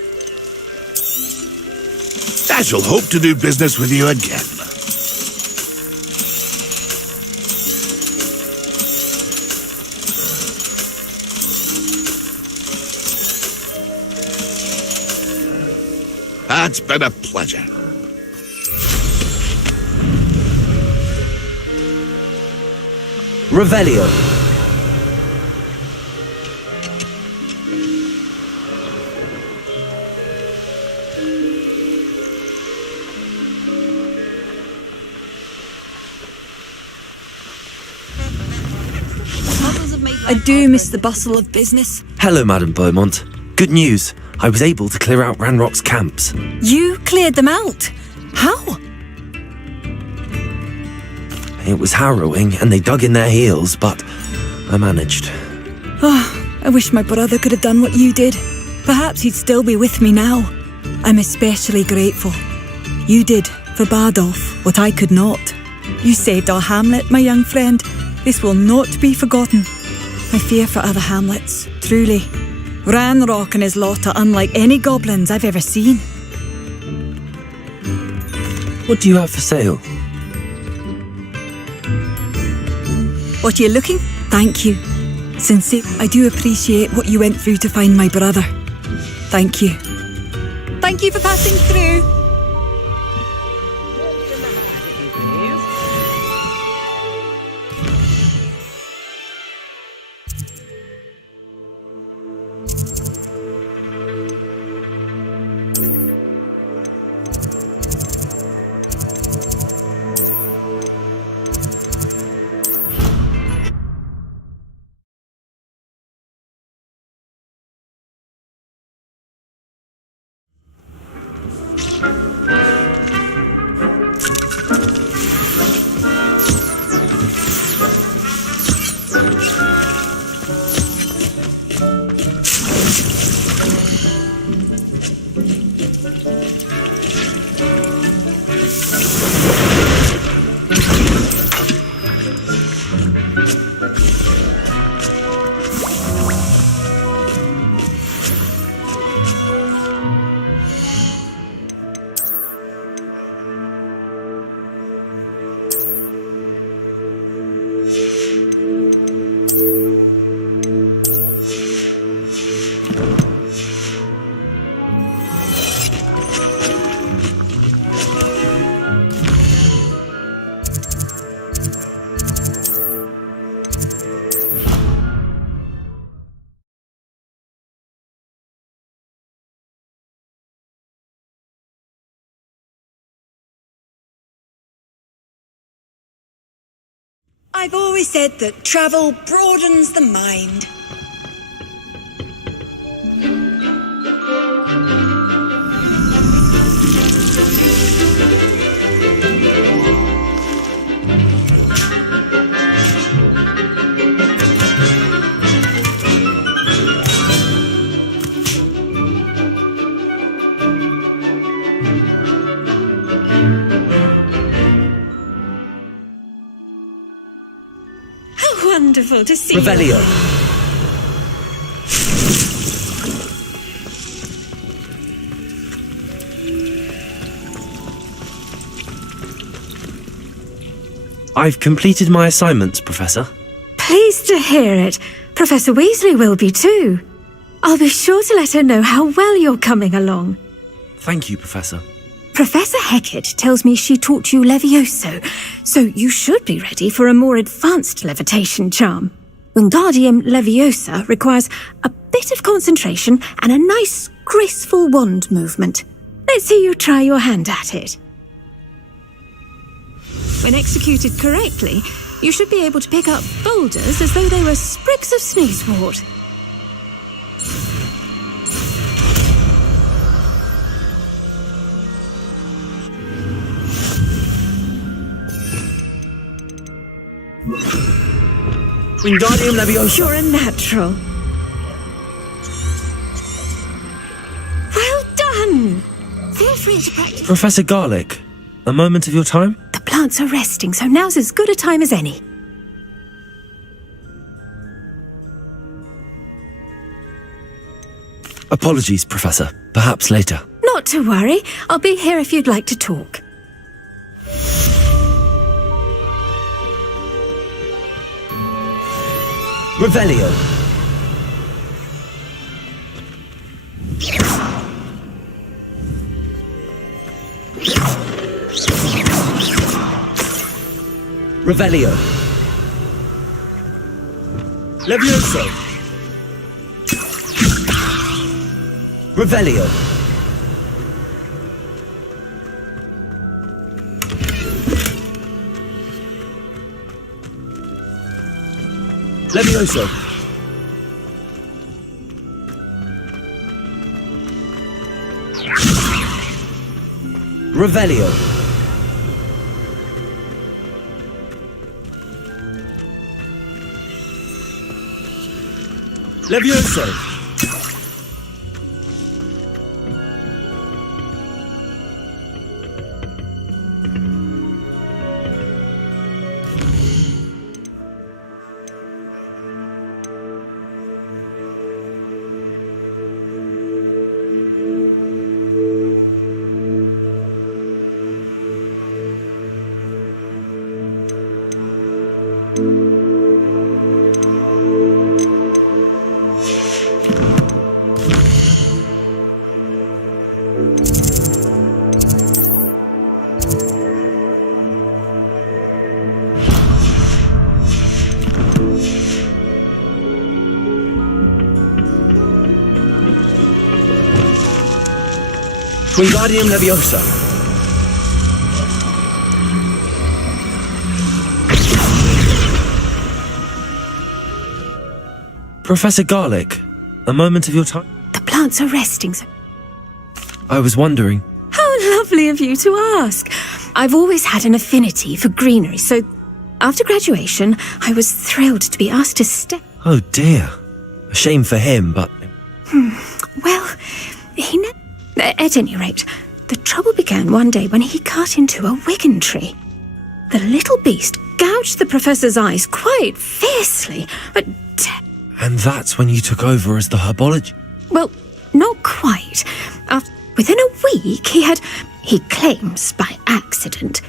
I shall hope to do business with you again. That's been a pleasure. Revelio. I do miss the bustle of business. Hello, Madame Beaumont. Good news. I was able to clear out Ranrock's camps. You cleared them out? How? It was harrowing, and they dug in their heels, but I managed. Oh, I wish my brother could have done what you did. Perhaps he'd still be with me now. I'm especially grateful. You did, for Bardolph, what I could not. You saved our hamlet, my young friend. This will not be forgotten. I fear for other hamlets, truly. Ranrock and his lot are unlike any goblins I've ever seen. What do you have for sale? What are you looking? Thank you. Sincerely, I do appreciate what you went through to find my brother. Thank you. Thank you for passing through. I've always said that travel broadens the mind. Wonderful to see Revelio. you. I've completed my assignments, Professor. Pleased to hear it. Professor Weasley will be too. I'll be sure to let her know how well you're coming along. Thank you, Professor. Professor Hecat tells me she taught you Levioso, so you should be ready for a more advanced levitation charm. Wingardium Leviosa requires a bit of concentration and a nice, graceful wand movement. Let's see you try your hand at it. When executed correctly, you should be able to pick up boulders as though they were sprigs of sneezewort. Wingardium Leviosa. You're a natural. Well done! Feel free to practice. Professor Garlick, a moment of your time? The plants are resting, so now's as good a time as any. Apologies, Professor. Perhaps later. Not to worry. I'll be here if you'd like to talk. Revelio. Revelio. Levioso. Revelio. Levioso. Revelio. Levioso. Wingardium Leviosa. Professor Garlic, a moment of your time? The plants are resting, so... I was wondering. How lovely of you to ask. I've always had an affinity for greenery, so after graduation, I was thrilled to be asked to stay. Oh dear. A shame for him, but... Well, he never... At any rate, the trouble began one day when he cut into a wigan tree. The little beast gouged the professor's eyes quite fiercely, but... And that's when you took over as the herbologist? Well, not quite. Within a week, he claims by accident...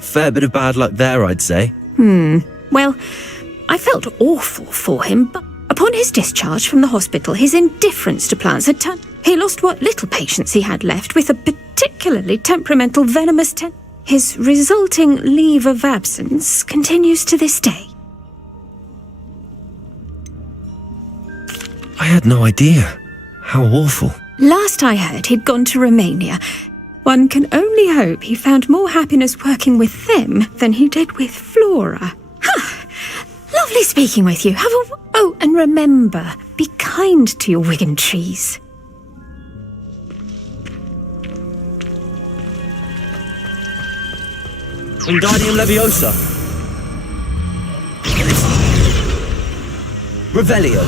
Fair bit of bad luck there, I'd say. Well, I felt awful for him, but upon his discharge from the hospital, his indifference to plants had turned. He lost what little patience he had left with a particularly temperamental venomous His resulting leave of absence continues to this day. I had no idea. How awful. Last I heard, he'd gone to Romania. One can only hope he found more happiness working with them than he did with Flora. Lovely speaking with you. Oh, and remember, be kind to your wigan trees. Wingardium Leviosa. Revelio.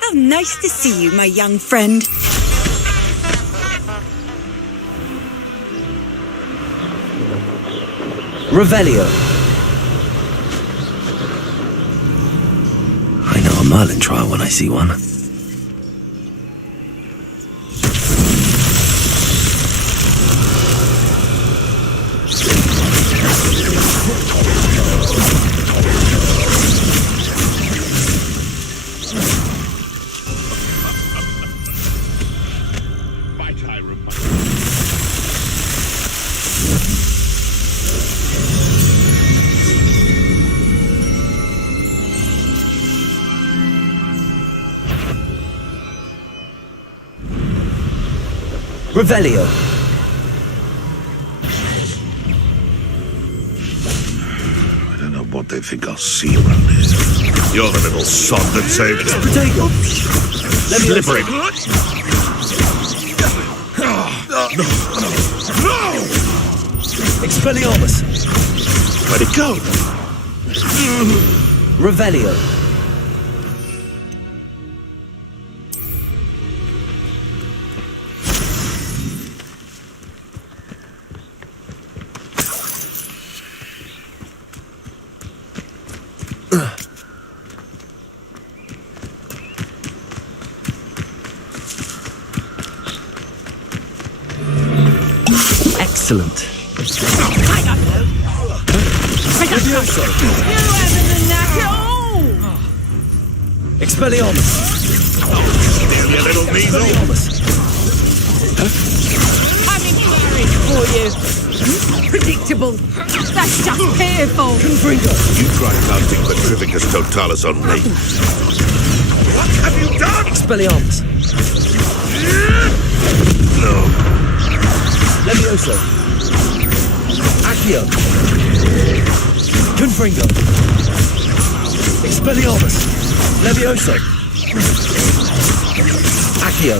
How nice to see you, my young friend. Revelio. I know a Merlin trial when I see one. Revelio. I don't know what they think I'll see around here. You're the little sod that saved us. Protego! Slippery. Expelliarmus! Where'd it go? Revelio! Excellent. Levioso! Expelliarmus! Nearly a little measle. Expelliarmus! I'm encouraged for you. Predictable. That's just painful. Confringo! You try casting Petrificus Totalis on me. What have you done? Expelliarmus! No. Levioso! Accio! Confringo! Expelliarmus! Levioso! Accio!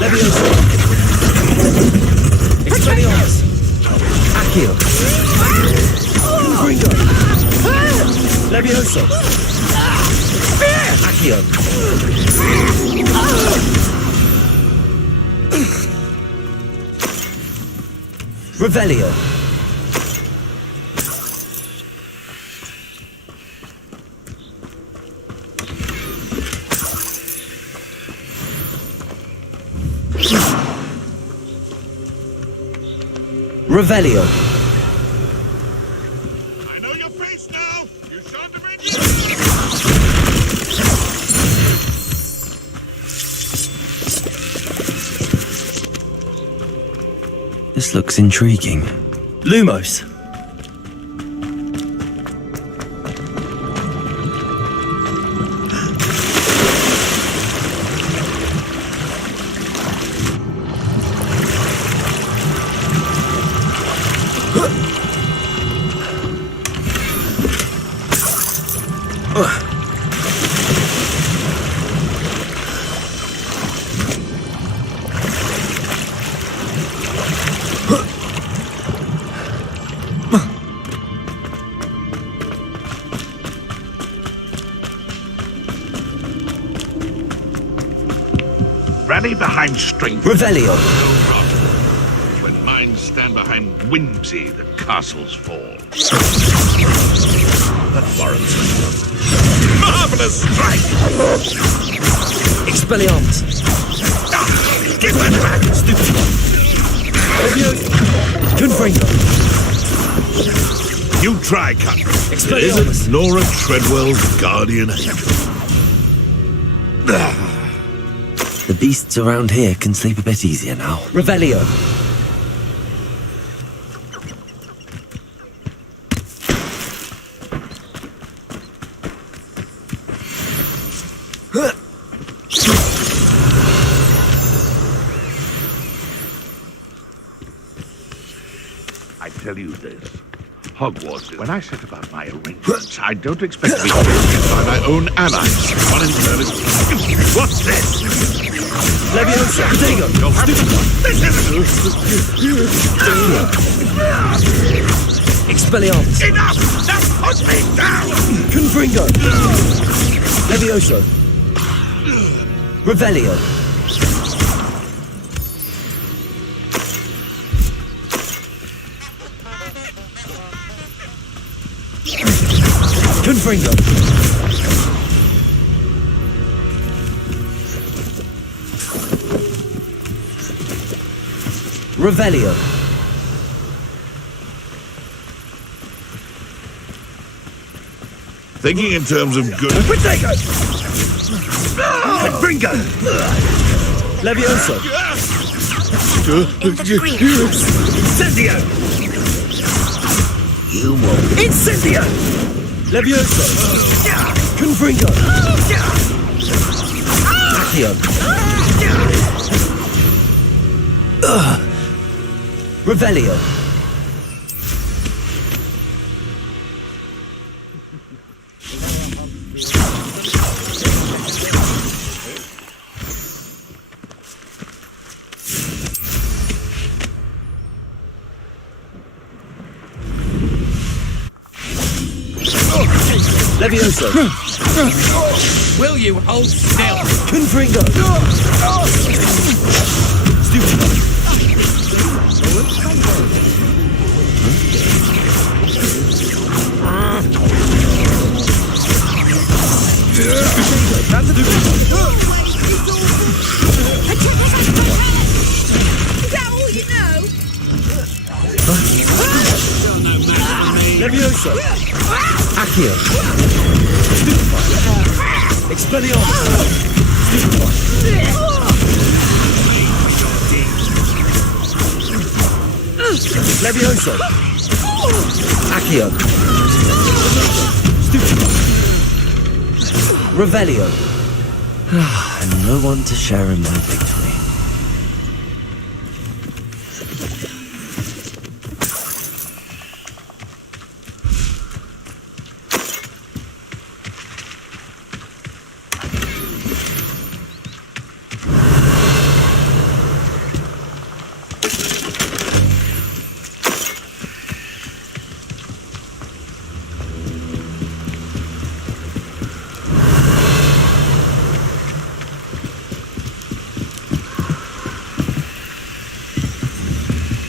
Levioso! Expelliarmus! Accio! Confringo! Levioso! Accio! Revelio! Revelio! I know your face now. You shan't have been. This looks intriguing. Lumos! Rally behind strength. Revelio! When minds stand behind whimsy, the castles fall. That warrants a marvelous strike! Expelliarmus! Give that back! Stupid! Levioso! Confringo! You try, cut. Expelliarmus! Isn't Nora Treadwell's guardian angel? The beasts around here can sleep a bit easier now. Revelio! I tell you this. Hogwarts, when I set about my arrangements, I don't expect to be defeated by my own allies. One in service. What's this? Levioso! Protego! You'll have to... This isn't... Expelliarmus! Enough! Now put me down! Confringo! Levioso! Revelio! Confringo! Revelio! Thinking in terms of good... Protego! Confringo! Levioso! In the greenhouse. Incendio! You won't. Incendio! Levioso! Confringo! Accio! Revelio! Levioso! Will you hold still? Confringo! Is that all you know? Levioso! Accio! Expelliarmus! Levioso! Accio! Revelio! And no one to share in my victory.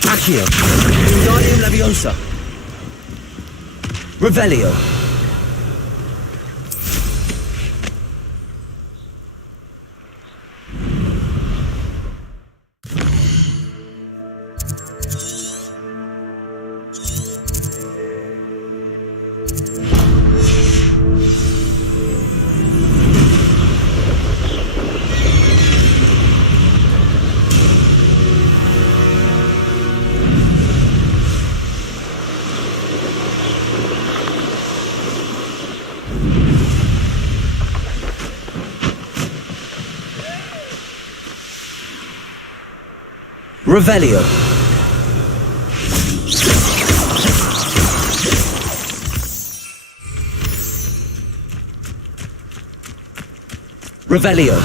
Accio! Wingardium Leviosa! Revelio! Revelio! Revelio!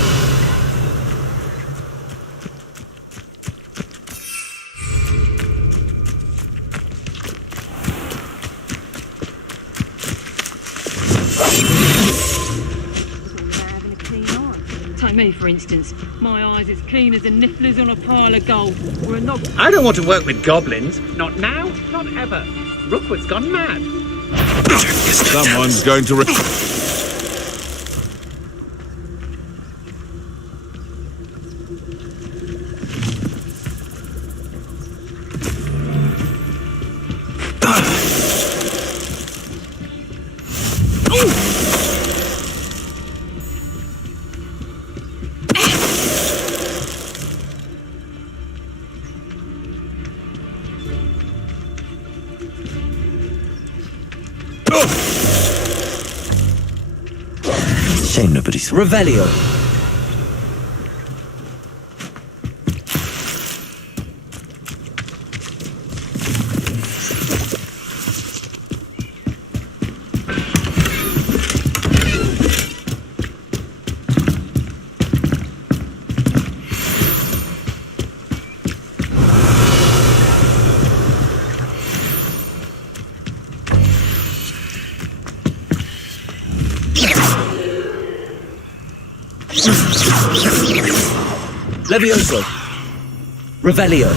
Take me, for instance. My eyes as keen as the nifflers on a pile of gold. We're not... I don't want to work with goblins. Not now, not ever. Rookwood's gone mad. Someone's going to... Shame nobody's... Revelio! Levioso! Revelio!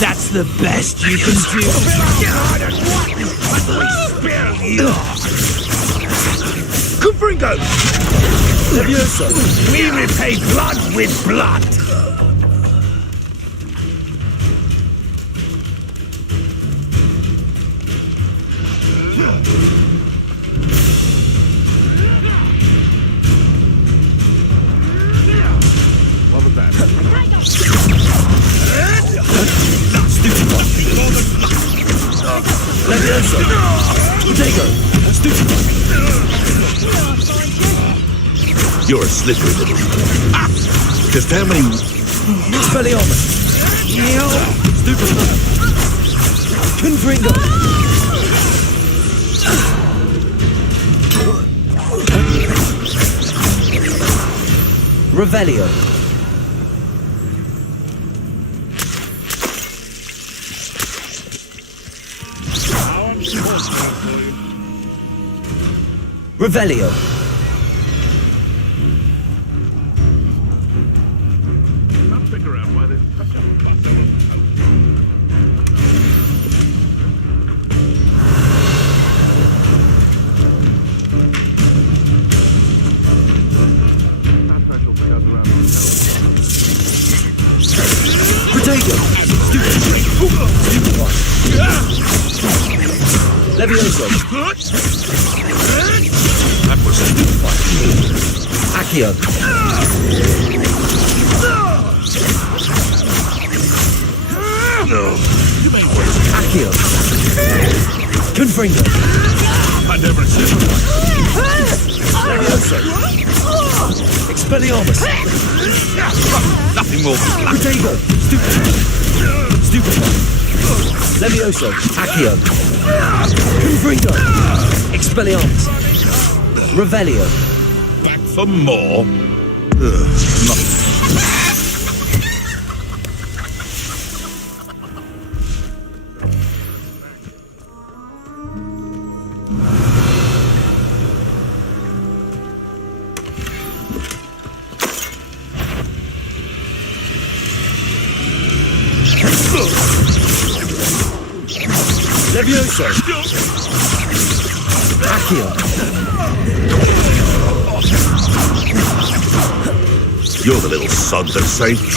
That's the best you can do. Confringo! Levioso! We repay blood with blood! What was that? Levioso! Potato! You're a slippery little... Ah! Just how many... Expelliarmus! Stupid... Confringo! Revelio. Revelio. Can't figure out why there's such a fuss. Potato. Stupid one. Levioso. That was a stupid one. Accio. No. You may worse. Accio. Confringo. I never said Levioso. Expelliarmus. nothing more. Potato. Stupid one. Levioso. Accio. Confringo. Expelliarmus. Revelio. Back for more. Nothing. Levioso. Accio. You're the little sod that saved me.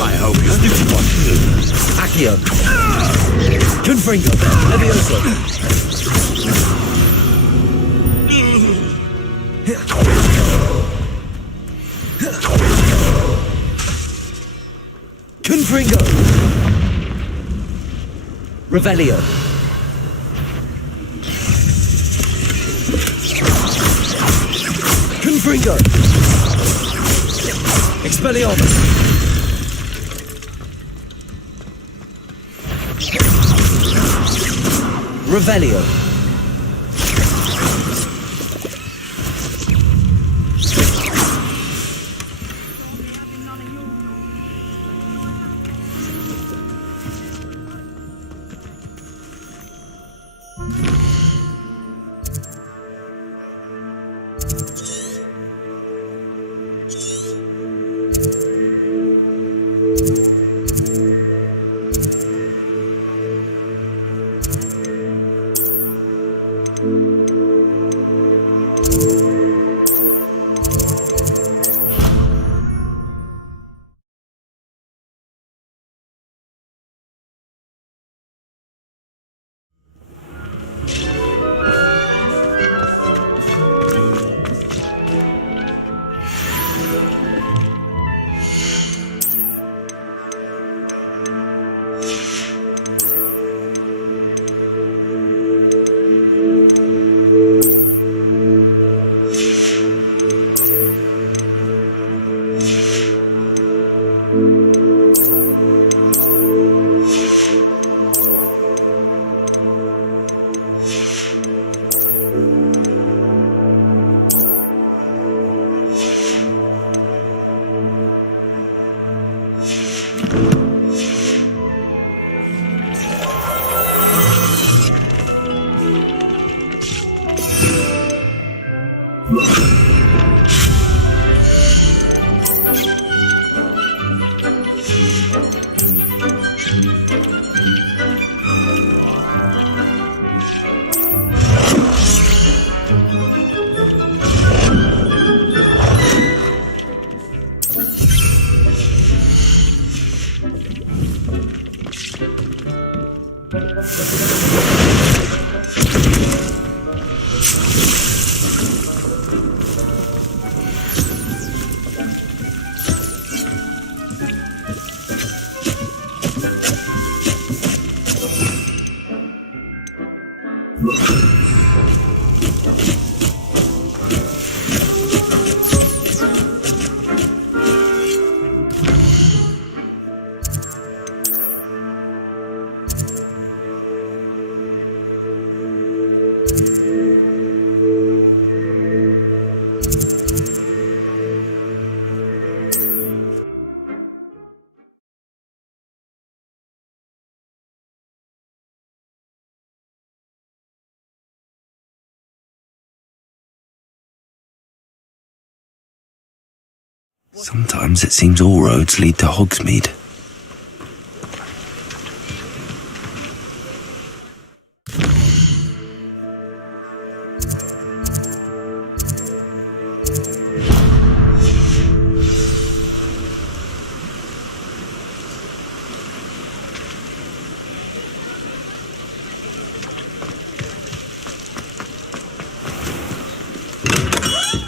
I hope you stupid one. Accio. Confringo. Levioso. Confringo. Revelio. Confringo. Expelliarmus. Revelio. Sometimes it seems all roads lead to Hogsmeade.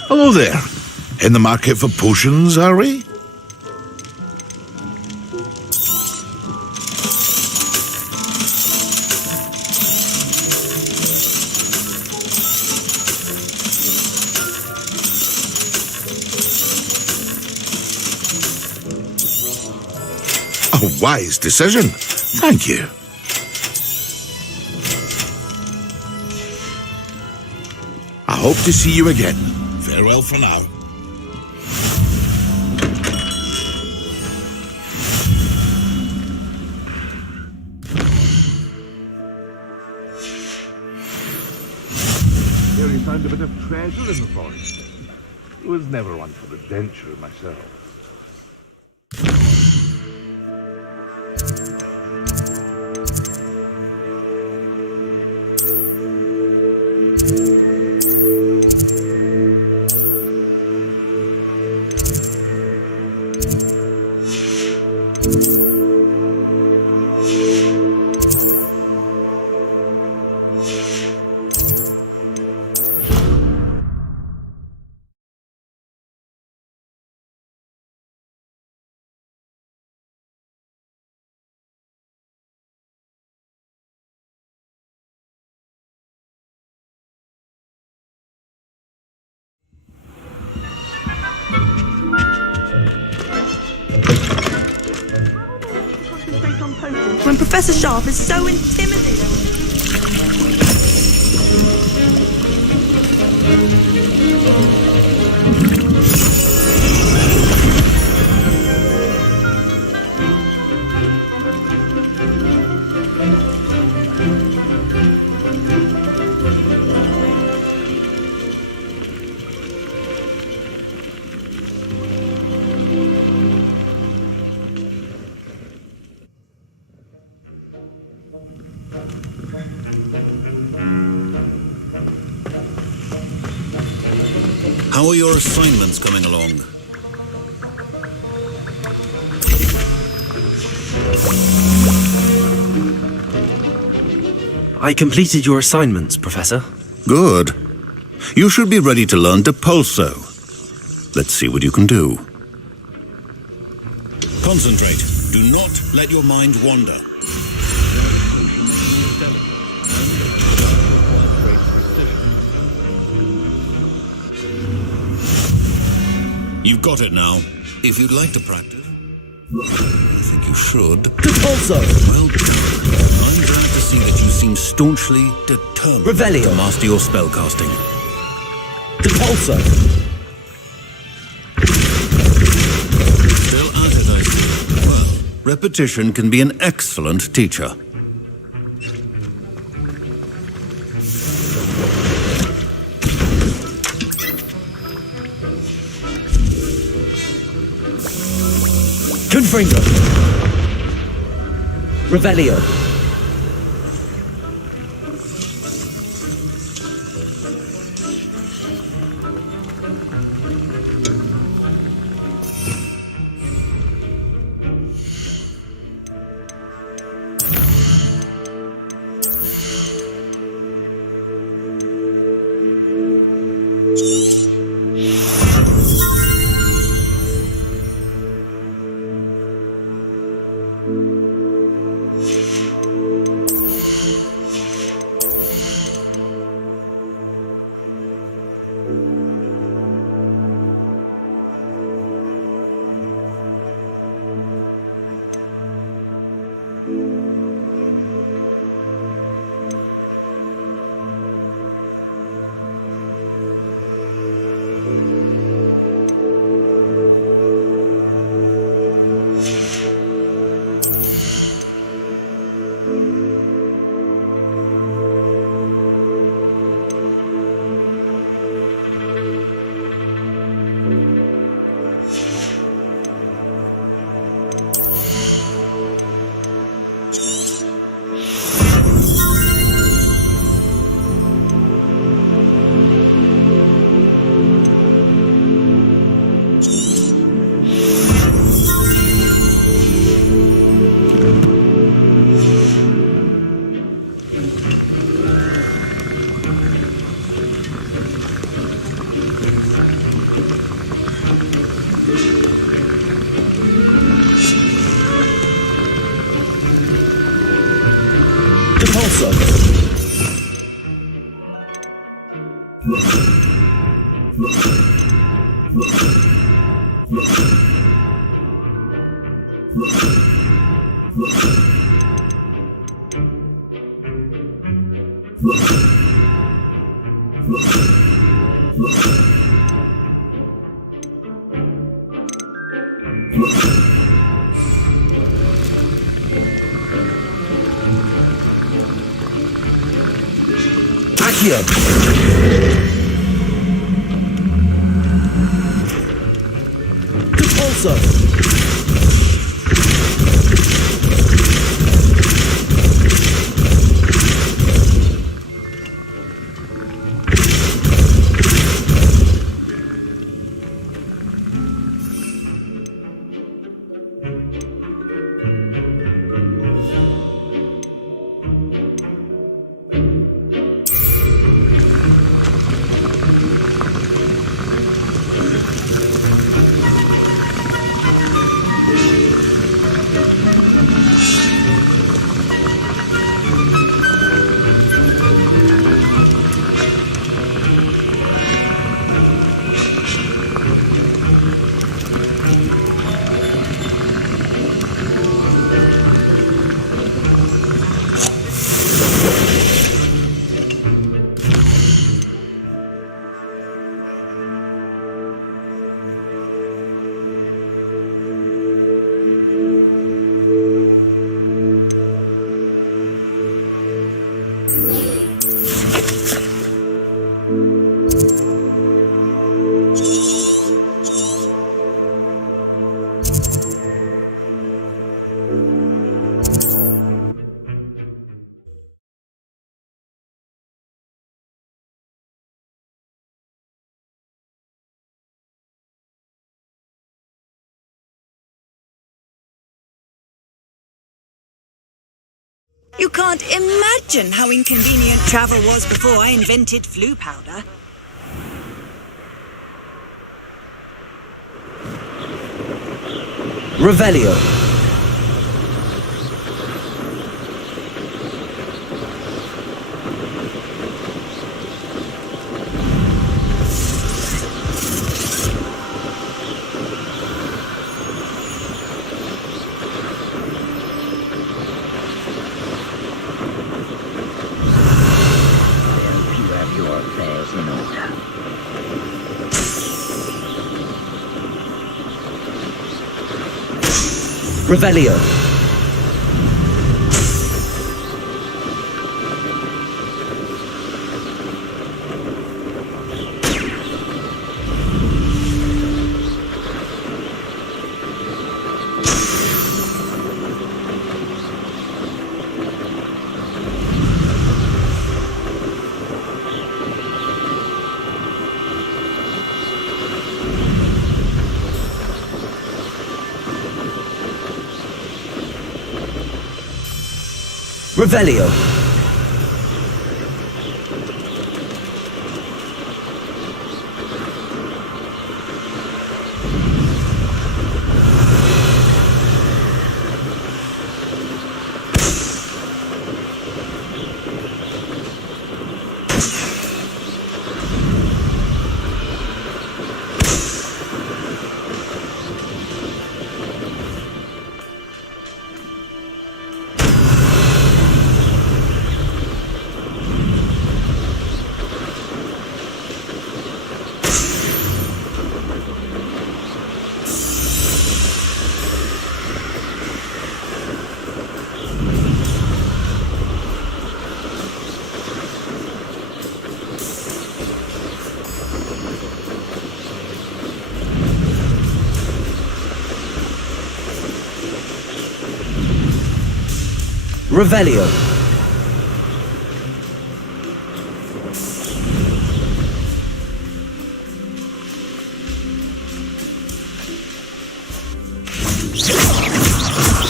Hello there. In the market for potions, are we? A wise decision. Thank you. I hope to see you again. Farewell for now. Here he found a bit of treasure in the forest. I was never one for adventure myself. When Professor Sharp is so intimidating. How are your assignments coming along? I completed your assignments, Professor. Good. You should be ready to learn Depulso. Let's see what you can do. Concentrate. Do not let your mind wander. You've got it now. If you'd like to practice, I think you should. Depulso! Well done. I'm glad to see that you seem staunchly determined Revelio. to master your spellcasting. Depulso! Still at it, I see. Well, Repetition can be an excellent teacher. Confringo! Revelio! also. Accio. Also. You can't imagine how inconvenient travel was before I invented flu powder. Revelio. Revelio. Revelio. Revelio.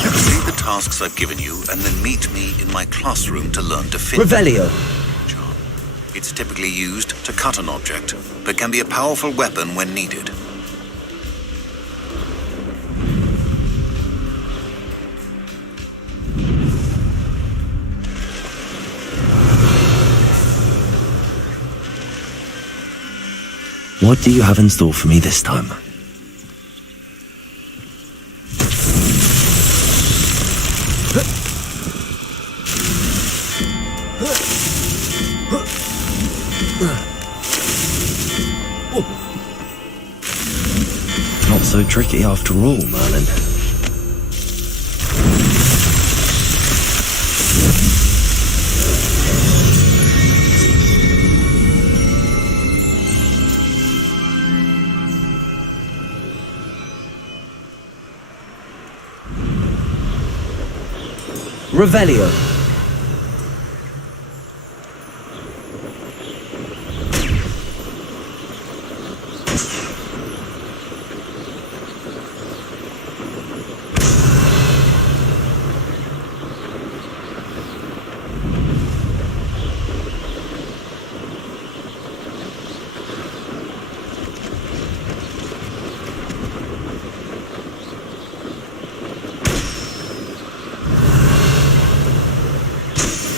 Complete the tasks I've given you and then meet me in my classroom to learn Defend. Revelio. It's typically used to cut an object, but can be a powerful weapon when needed. What do you have in store for me this time? Not so tricky after all, Merlin. Revelio.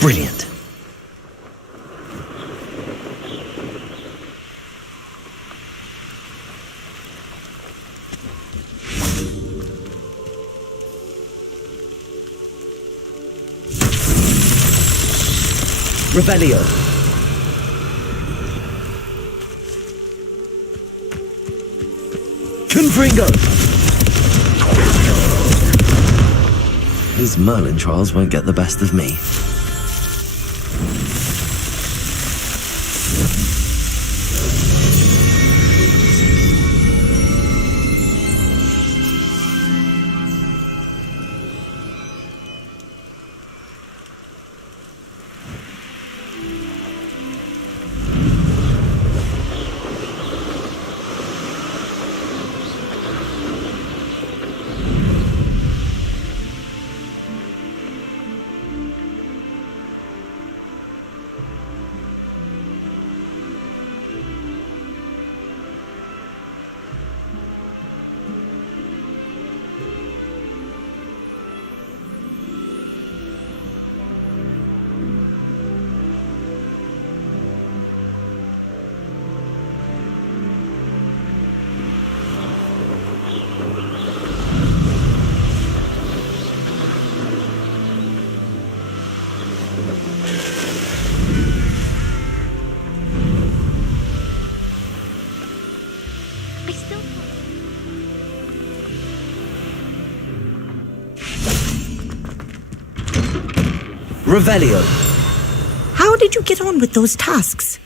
Brilliant. Revelio. Confringo. These Merlin trials won't get the best of me. Revelio. How did you get on with those tasks?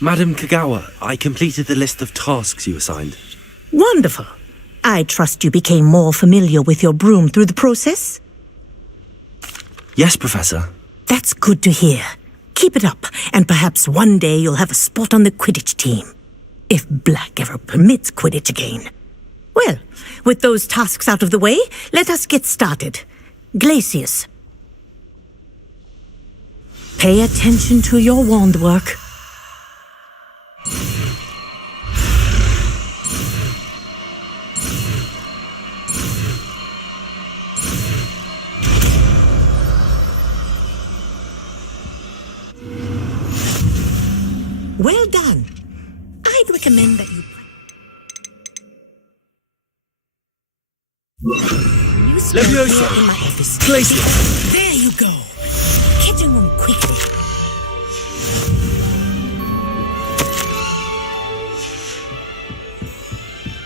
Madam Kagawa, I completed the list of tasks you assigned. Wonderful. I trust you became more familiar with your broom through the process? Yes, Professor. That's good to hear. Keep it up, and perhaps one day you'll have a spot on the Quidditch team. If Black ever permits Quidditch again. Well, with those tasks out of the way, let us get started. Glacius. Pay attention to your wand work. Well done. I'd recommend that you... You spell Leviosa. here in my office. Glacius. There you go. Catching them quickly.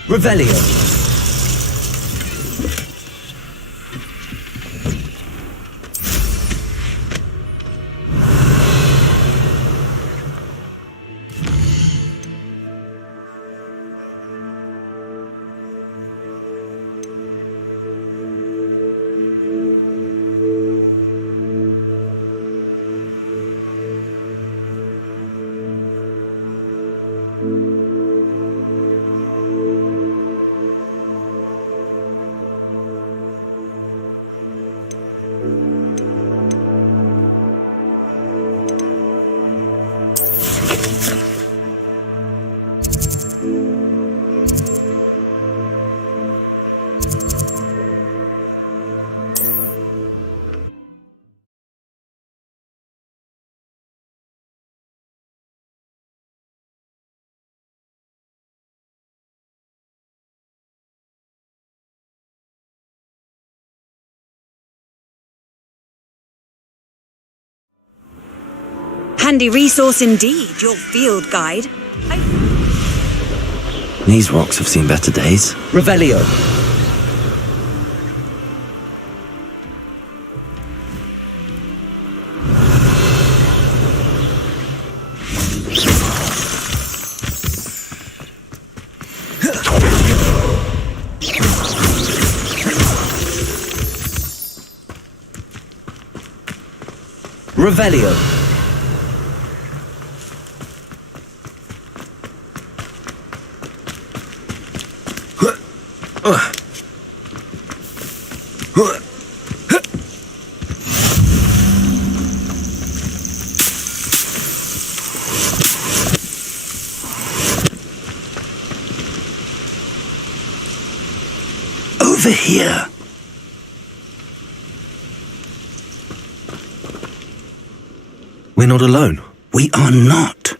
Revelio. handy resource indeed, your field guide. These rocks have seen better days. Revelio. Revelio. Over here. We're not alone. We are not.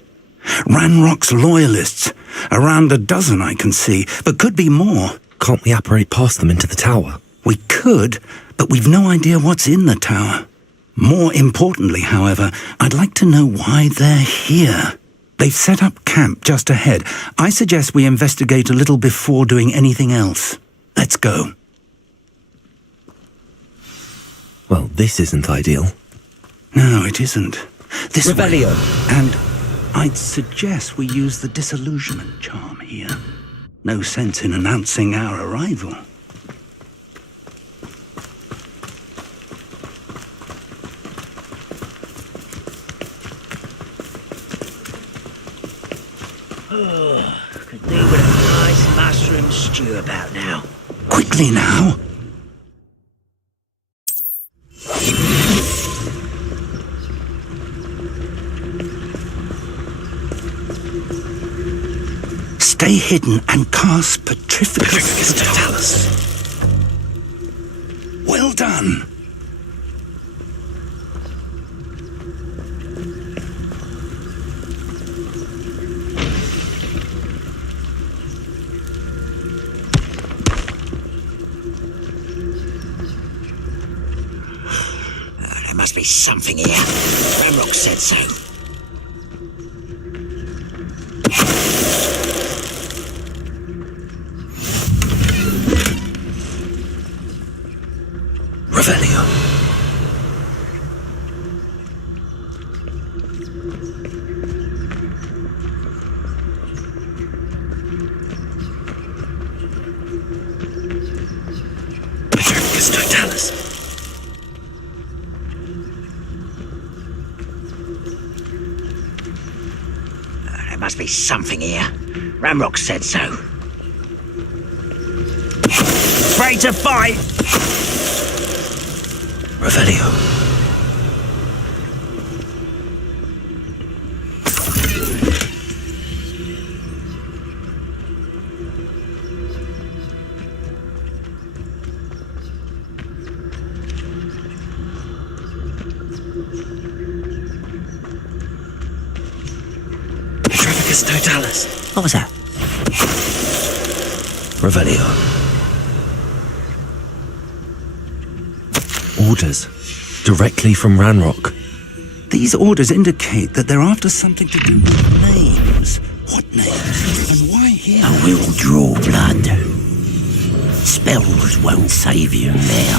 Ranrock's loyalists. Around a dozen I can see, but could be more. Can't we apparate past them into the tower? We could, but we've no idea what's in the tower. More importantly, however, I'd like to know why they're here. They've set up camp just ahead. I suggest we investigate a little before doing anything else. Let's go. Well, this isn't ideal. No, it isn't. This Revelio. way. And I'd suggest we use the disillusionment charm here. No sense in announcing our arrival. Could do with a nice mushroom stew about now. Quickly now. Stay hidden and cast Petrificus Totalis. Well done. There must be something here. Ranrock said so. Revelio. Petrificus Totalis. There must be something here. Ranrock said so. Afraid to fight! Revelio. Petrificus Totalis. What was that? Revelio. Orders. Directly from Ranrock. These orders indicate that they're after something to do with names. What names? And why here? I will draw blood. Spells won't save you now.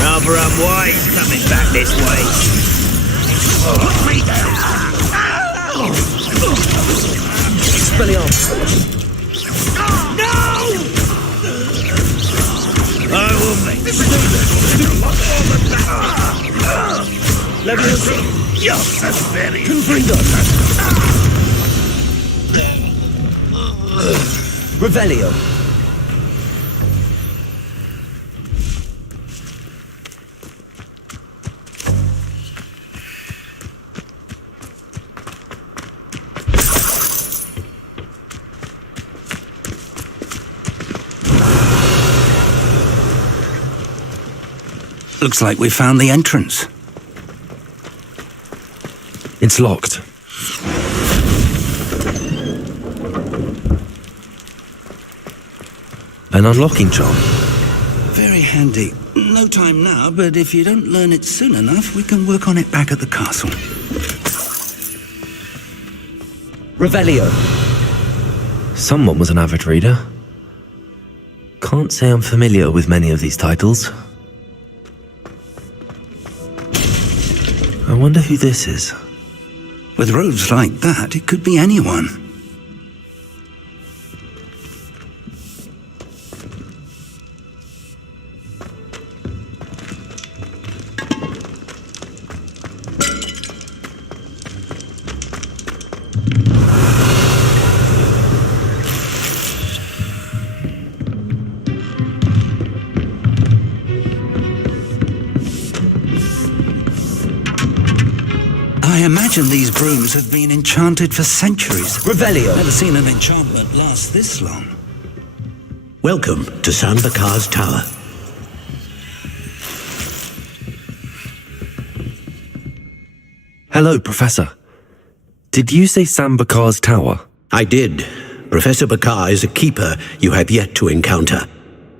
Rather unwise coming back this way. Put me down! Expelliarmus! No! I will make this Leviosa! Yes, that's very Grifindor! Revelio! Looks like we found the entrance. It's locked. An unlocking charm. Very handy. No time now, but if you don't learn it soon enough, we can work on it back at the castle. Revelio. Someone was an avid reader. Can't say I'm familiar with many of these titles. I wonder who this is. With robes like that, it could be anyone. I imagine these brooms have been enchanted for centuries. Revelio. Never seen an enchantment last this long. Welcome to Sambakar's Tower. Hello, Professor. Did you say Sambakar's Tower? I did. Professor Bakar is a keeper you have yet to encounter.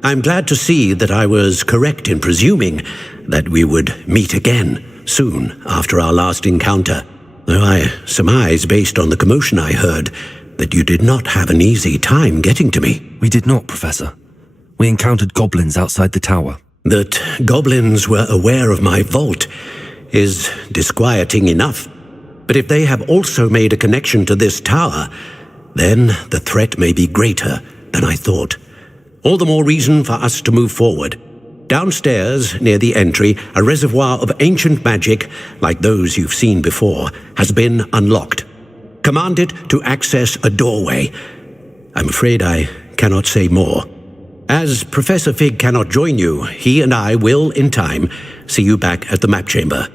I'm glad to see that I was correct in presuming that we would meet again soon after our last encounter, though I surmise, based on the commotion I heard, that you did not have an easy time getting to me. We did not, Professor. We encountered goblins outside the tower. That goblins were aware of my vault is disquieting enough. But if they have also made a connection to this tower, then the threat may be greater than I thought. All the more reason for us to move forward. Downstairs, near the entry, a reservoir of ancient magic, like those you've seen before, has been unlocked. Command it to access a doorway. I'm afraid I cannot say more. As Professor Fig cannot join you, he and I will, in time, see you back at the map chamber.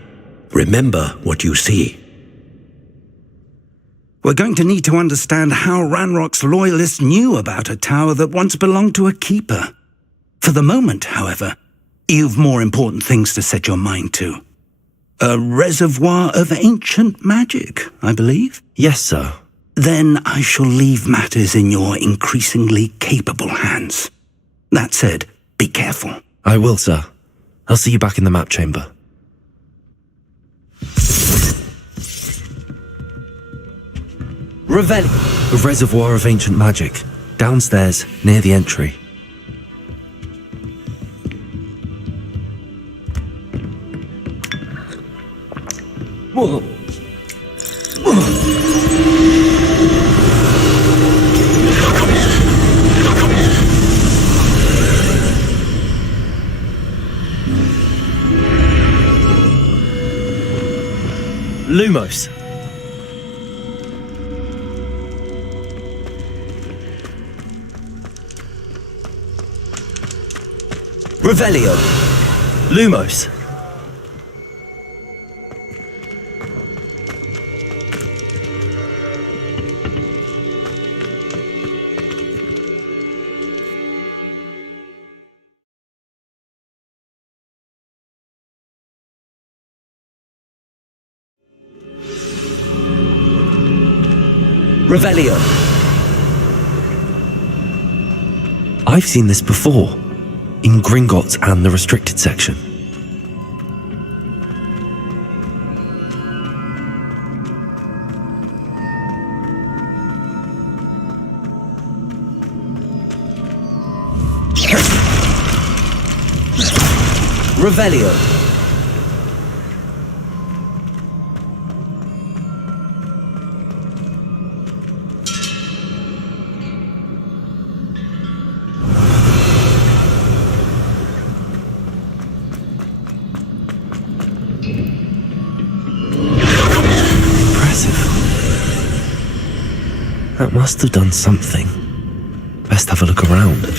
Remember what you see. We're going to need to understand how Ranrock's loyalists knew about a tower that once belonged to a keeper. For the moment, however, you've more important things to set your mind to. A reservoir of ancient magic, I believe? Yes, sir. Then I shall leave matters in your increasingly capable hands. That said, be careful. I will, sir. I'll see you back in the map chamber. Revelio. A reservoir of ancient magic. Downstairs, near the entry. Whoa. Lumos. Revelio. Lumos. Revelio. I've seen this before, in Gringotts and the restricted section. Revelio. That must have done something. Best have a look around.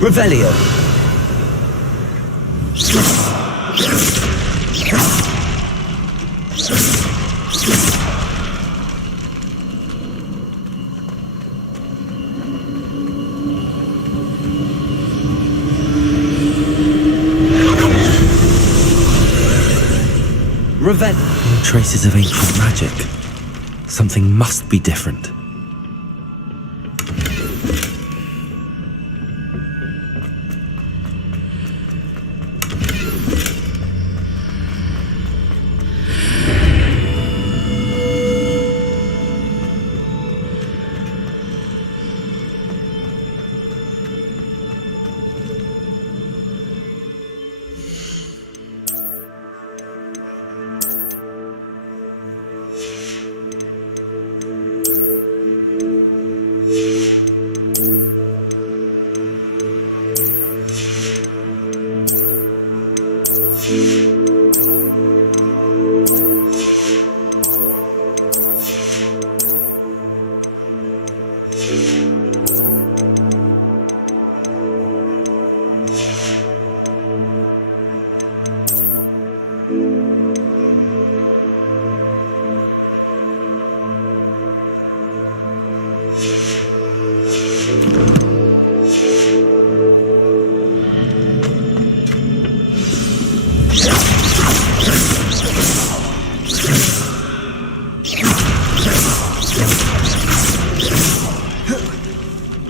Revelio. Traces of ancient magic. Something must be different.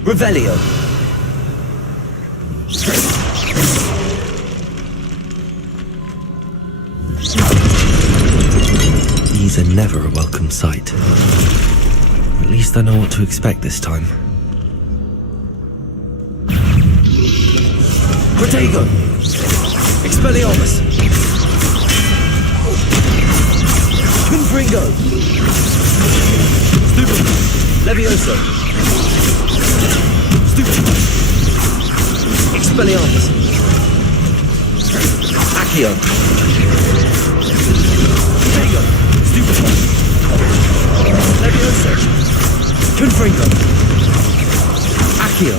Revelio. These are never a welcome sight. At least I know what to expect this time. Protego! Expelliarmus! Confringo! Stupid! Levioso! Stupid! Expelliarmus! Accio! Protego! Stupid! Levioso! Confringo! Accio!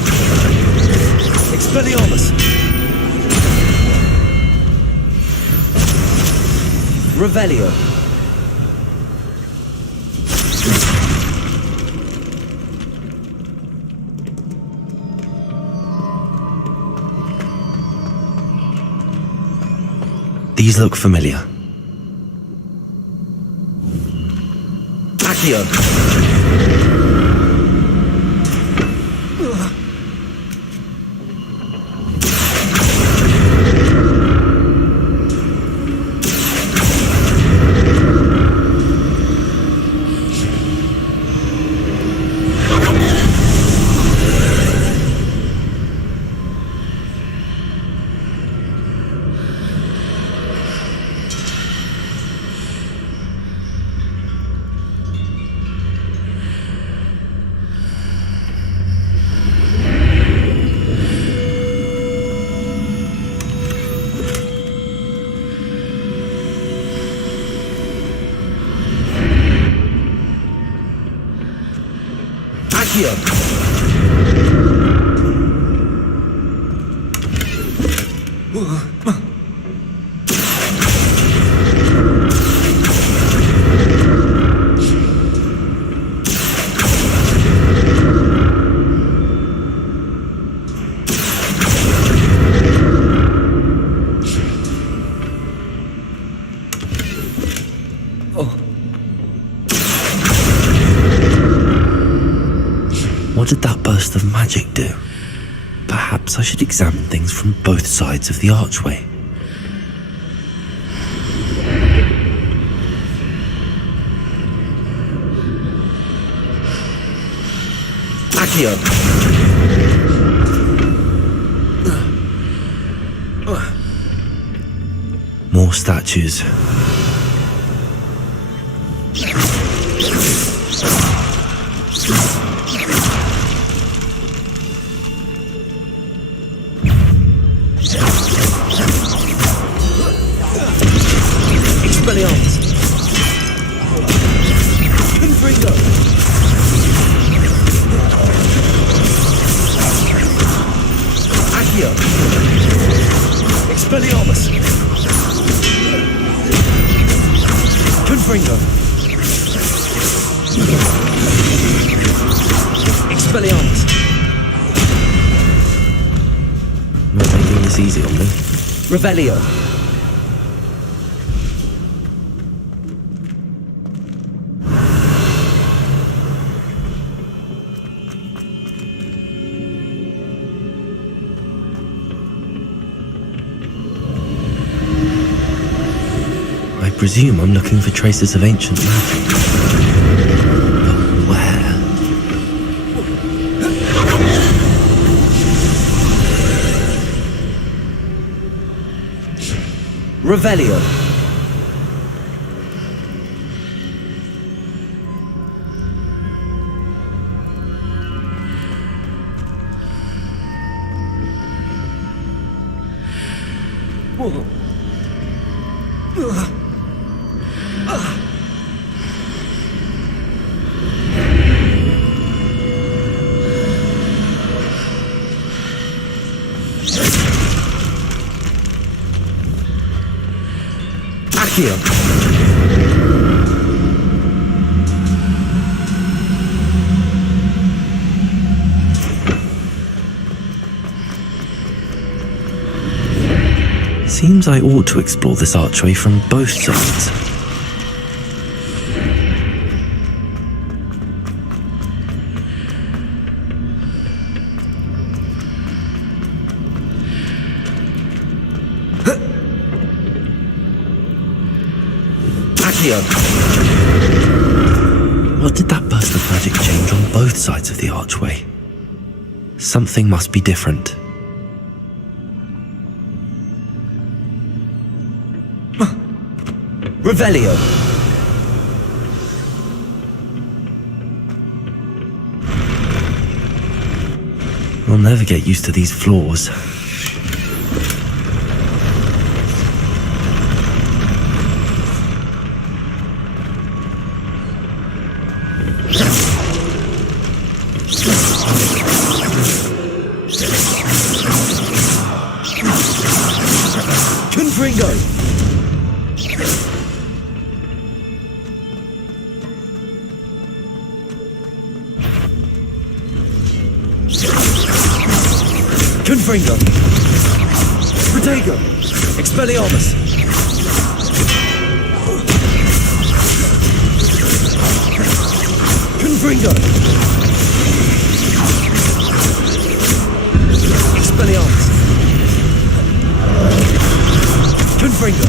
Expelliarmus! Revelio. These look familiar. Accio. What did that burst of magic do? Perhaps I should examine things from both sides of the archway. Accio! More statues. Expelliarmus! Confringo! Expelliarmus. Not making this easy on me. Revelio. I presume I'm looking for traces of ancient magic. But where? Revelio. Accio. Seems I ought to explore this archway from both sides. What did that burst of magic change on both sides of the archway? Something must be different. Revelio. I'll never get used to these floors. Confringo. Confringo. Protego. Expelliarmus. Confringo. Expelliarmus. Confringo.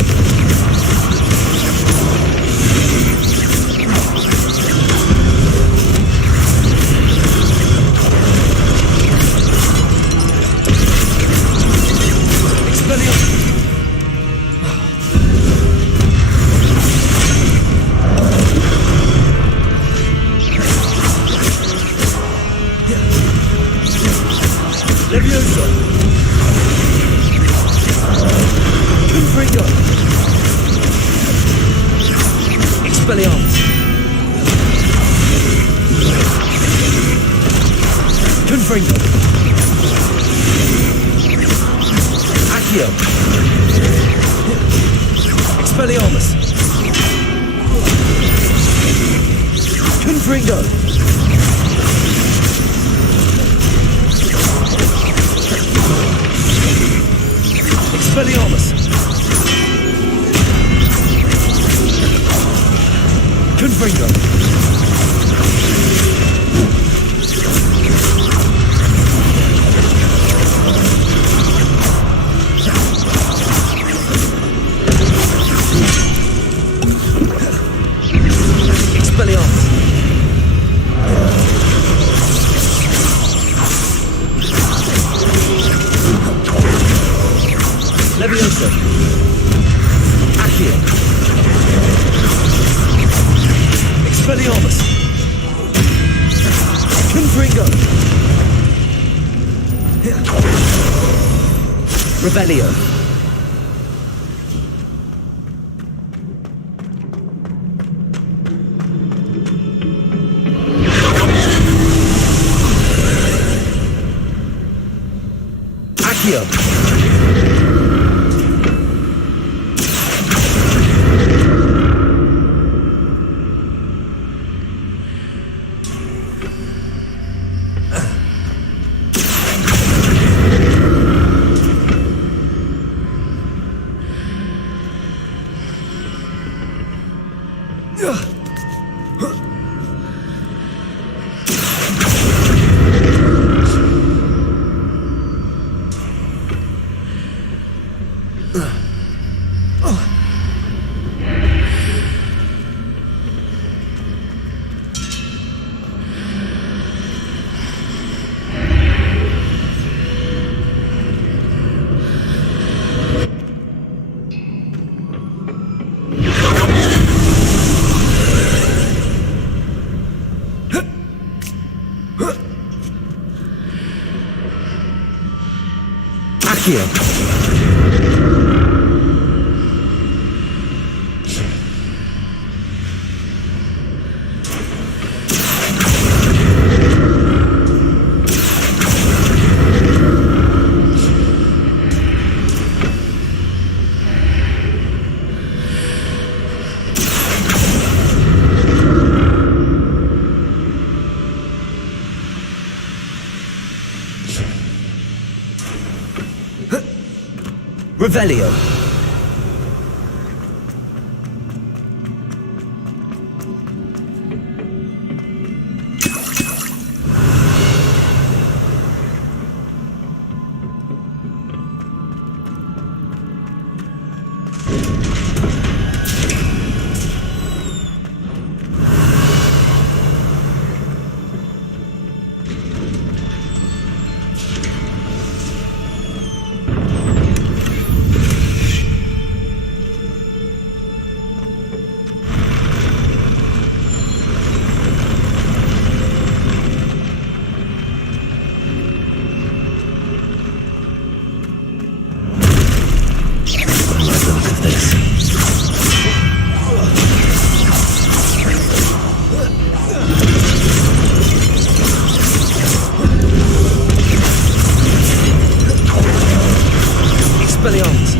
Levioso. Confringo. Expelliarmus. Confringo. Accio. Expelliarmus. Confringo. Expelliarmus. Confringo. Expelliarmus. Levioso. Accio. Expelliarmus. Confringo. Revelio. Accio. Accio. Revelio. Expelliarmus.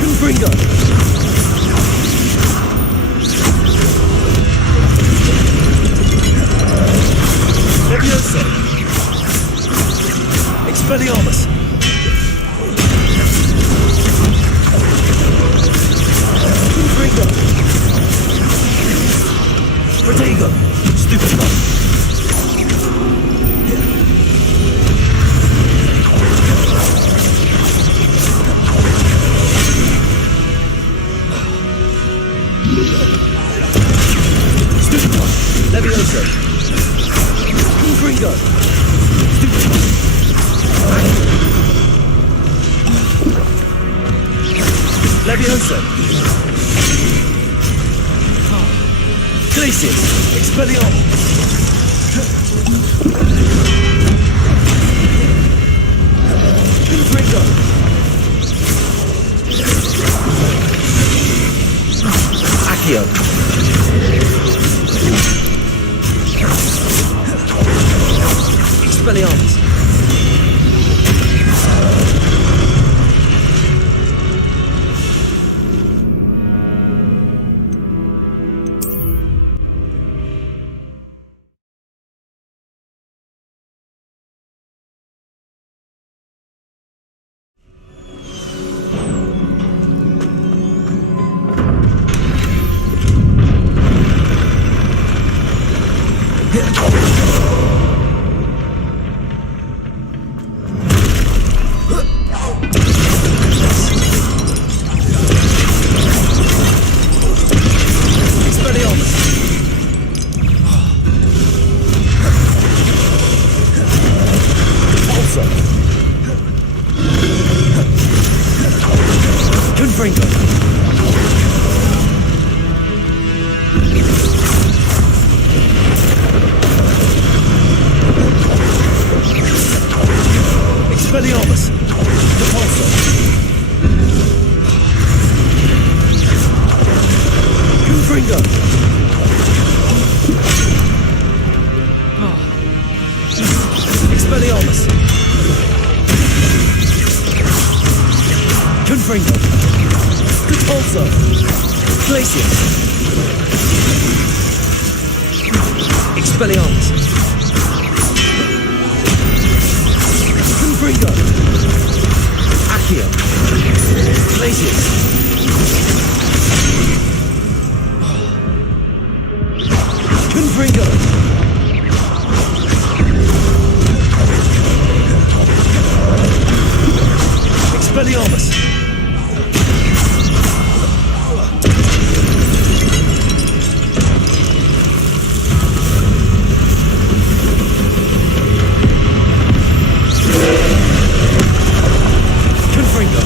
Confringo. Levioso. Expelliarmus. Confringo. Protego. Stupefy. Levioso. Gringo. Levioso. Glacius. Expelliarmus. Gringo. Accio. Expelliarmus. Gringo. Expelliarmus. Repulsor. Gringo. Expelliarmus. Confringo. Repulsor. Glacius. Expelliarmus. Confringo. Accio. Glacius. Confringo. Expelliarmus. Confringo.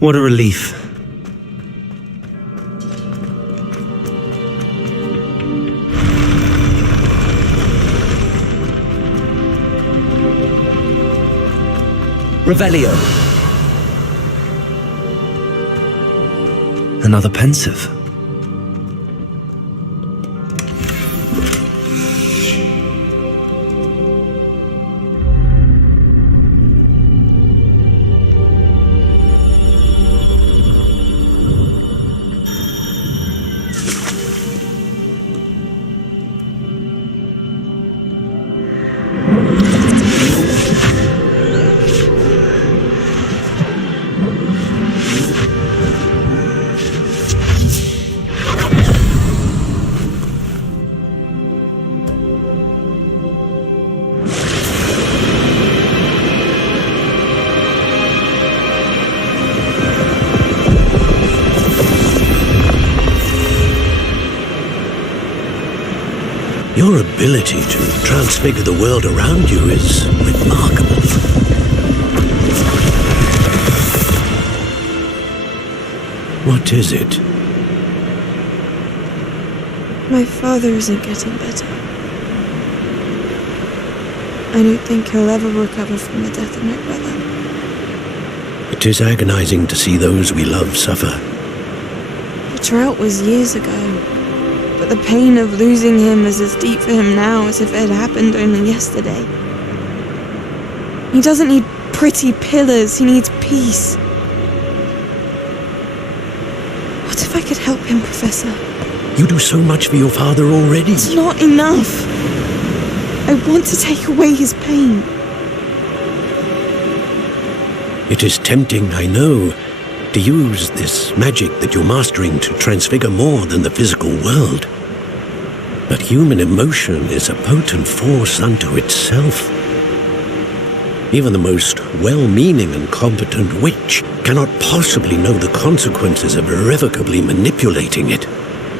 What a relief. Revelio. Another pensive. Your ability to transfigure the world around you is remarkable. What is it? My father isn't getting better. I don't think he'll ever recover from the death of my brother. It is agonizing to see those we love suffer. The drought was years ago, but the pain of losing him is as deep for him now as if it had happened only yesterday. He doesn't need pretty pillars, he needs peace. What if I could help him, Professor? You do so much for your father already. It's not enough. I want to take away his pain. It is tempting, I know, to use this magic that you're mastering to transfigure more than the physical world. But human emotion is a potent force unto itself. Even the most well-meaning and competent witch cannot possibly know the consequences of irrevocably manipulating it.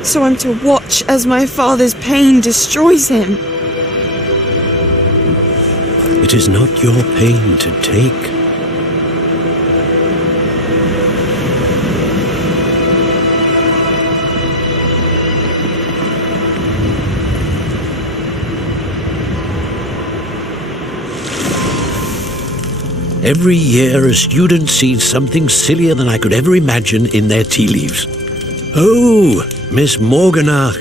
So I'm to watch as my father's pain destroys him. It is not your pain to take. Every year, a student sees something sillier than I could ever imagine in their tea leaves. Oh, Miss Morganach,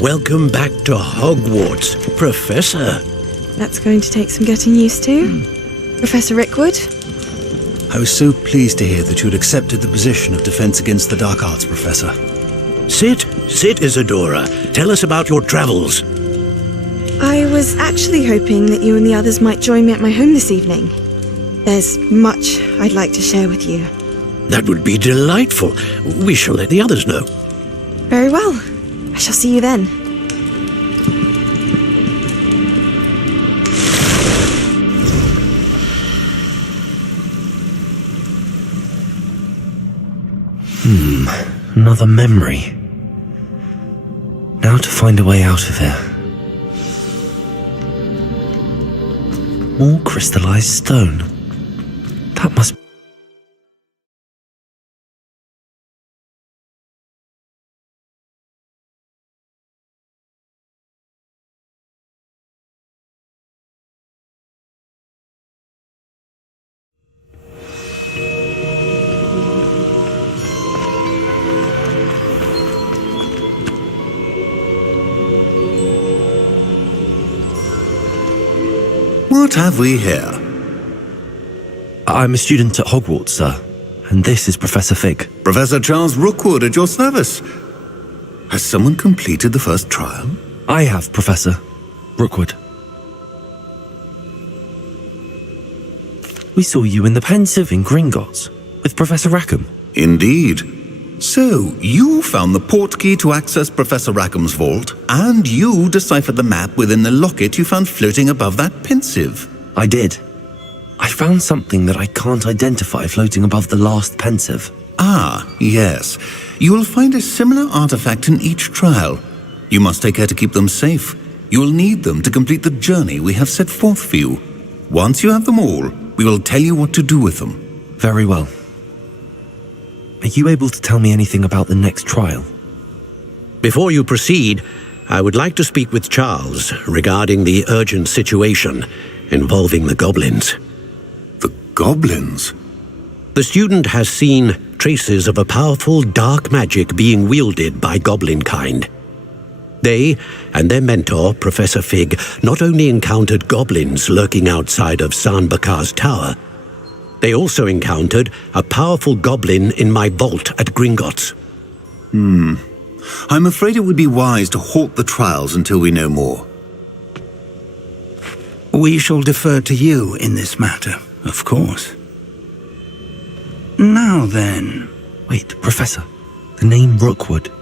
welcome back to Hogwarts, Professor. That's going to take some getting used to. Professor Rickwood? I was so pleased to hear that you had accepted the position of Defense Against the Dark Arts, Professor. Sit, Isadora. Tell us about your travels. I was actually hoping that you and the others might join me at my home this evening. There's much I'd like to share with you. That would be delightful. We shall let the others know. Very well. I shall see you then. Another memory. Now to find a way out of here. More crystallized stone. That must... What have we here? I'm a student at Hogwarts, sir. And this is Professor Fig. Professor Charles Rookwood at your service. Has someone completed the first trial? I have, Professor Rookwood. We saw you in the Pensive in Gringotts with Professor Rackham. Indeed. So, you found the portkey to access Professor Rackham's vault, and you deciphered the map within the locket you found floating above that Pensive. I did. I found something that I can't identify floating above the last Pensive. Ah, yes. You will find a similar artifact in each trial. You must take care to keep them safe. You will need them to complete the journey we have set forth for you. Once you have them all, we will tell you what to do with them. Very well. are you able to tell me anything about the next trial? Before you proceed, I would like to speak with Charles regarding the urgent situation involving the goblins. The goblins? The student has seen traces of a powerful dark magic being wielded by goblin kind. They and their mentor, Professor Fig, not only encountered goblins lurking outside of San Bakar's tower, they also encountered a powerful goblin in my vault at Gringotts. I'm afraid it would be wise to halt the trials until we know more. We shall defer to you in this matter, of course. Now then... Wait, Professor. The name Rookwood.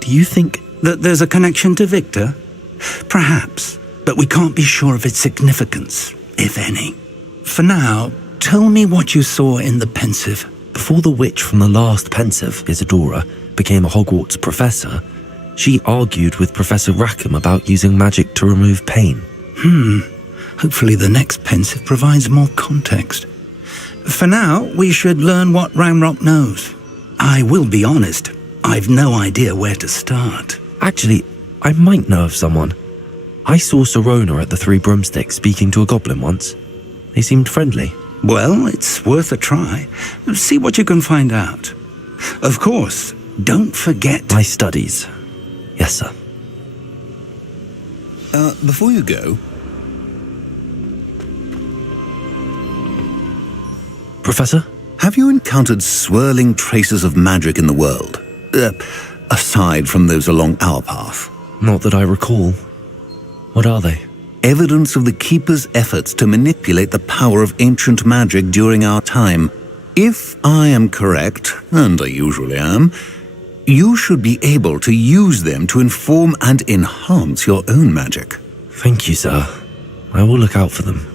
Do you think... that there's a connection to Victor? Perhaps, but we can't be sure of its significance, if any. For now, tell me what you saw in the pensive. Before the witch from the last pensive, Isadora, became a Hogwarts professor, she argued with Professor Rackham about using magic to remove pain. Hopefully the next pensive provides more context. For now, we should learn what Ranrock knows. I will be honest, I've no idea where to start. Actually, I might know of someone. I saw Sirona at the Three Broomsticks speaking to a goblin once. They seemed friendly. Well, it's worth a try. See what you can find out. Of course, don't forget... my studies. Yes, sir. Before you go... Professor? Have you encountered swirling traces of magic in the world? Aside from those along our path? Not that I recall. What are they? Evidence of the Keeper's efforts to manipulate the power of ancient magic during our time. If I am correct, and I usually am, you should be able to use them to inform and enhance your own magic. Thank you, sir. I will look out for them.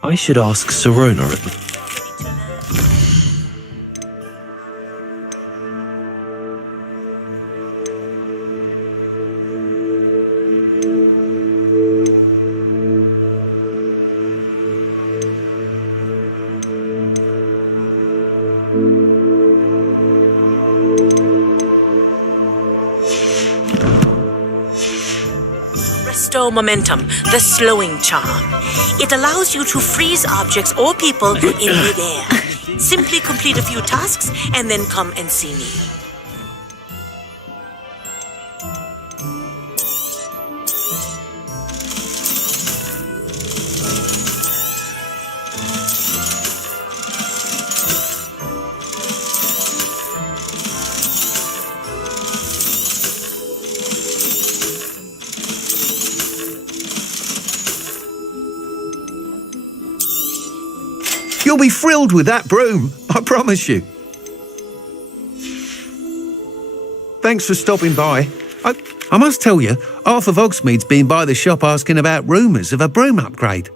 I should ask Sirona at the... Restore momentum, the slowing charm. It allows you to freeze objects or people in midair. Simply complete a few tasks and then come and see me. You'll be thrilled with that broom, I promise you. Thanks for stopping by. I must tell you, half of Hogsmeade's been by the shop asking about rumours of a broom upgrade.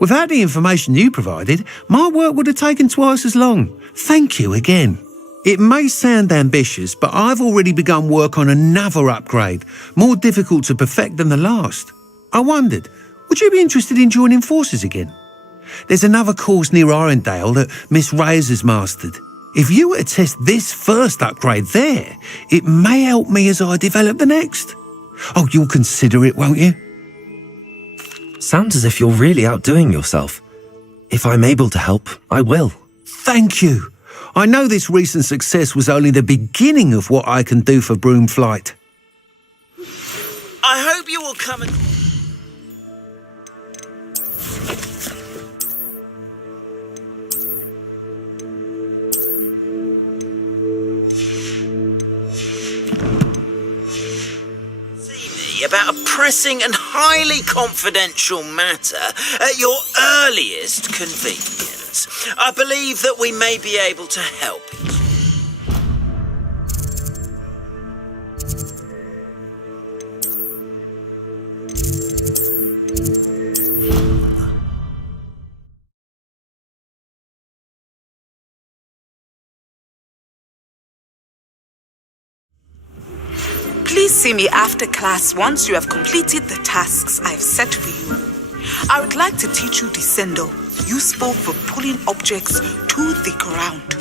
Without the information you provided, my work would have taken twice as long. Thank you again. It may sound ambitious, but I've already begun work on another upgrade, more difficult to perfect than the last. I wondered, would you be interested in joining forces again? There's another course near Arendelle that Miss Reyes has mastered. If you were to test this first upgrade there, it may help me as I develop the next. Oh, you'll consider it, won't you? Sounds as if you're really outdoing yourself. If I'm able to help, I will. Thank you. I know this recent success was only the beginning of what I can do for Broomflight. I hope you will come and... see me about a pressing and highly confidential matter at your earliest convenience. I believe that we may be able to help you. Please see me after class once you have completed the tasks I've set for you. I would like to teach you Descendo, useful for pulling objects to the ground.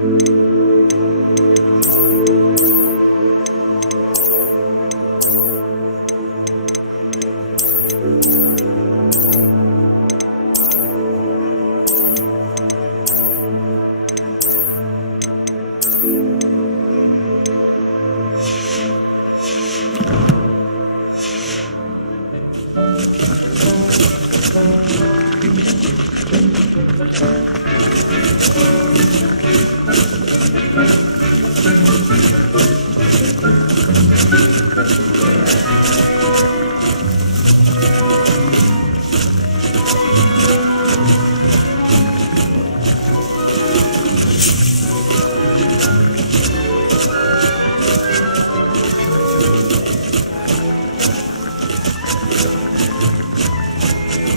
you.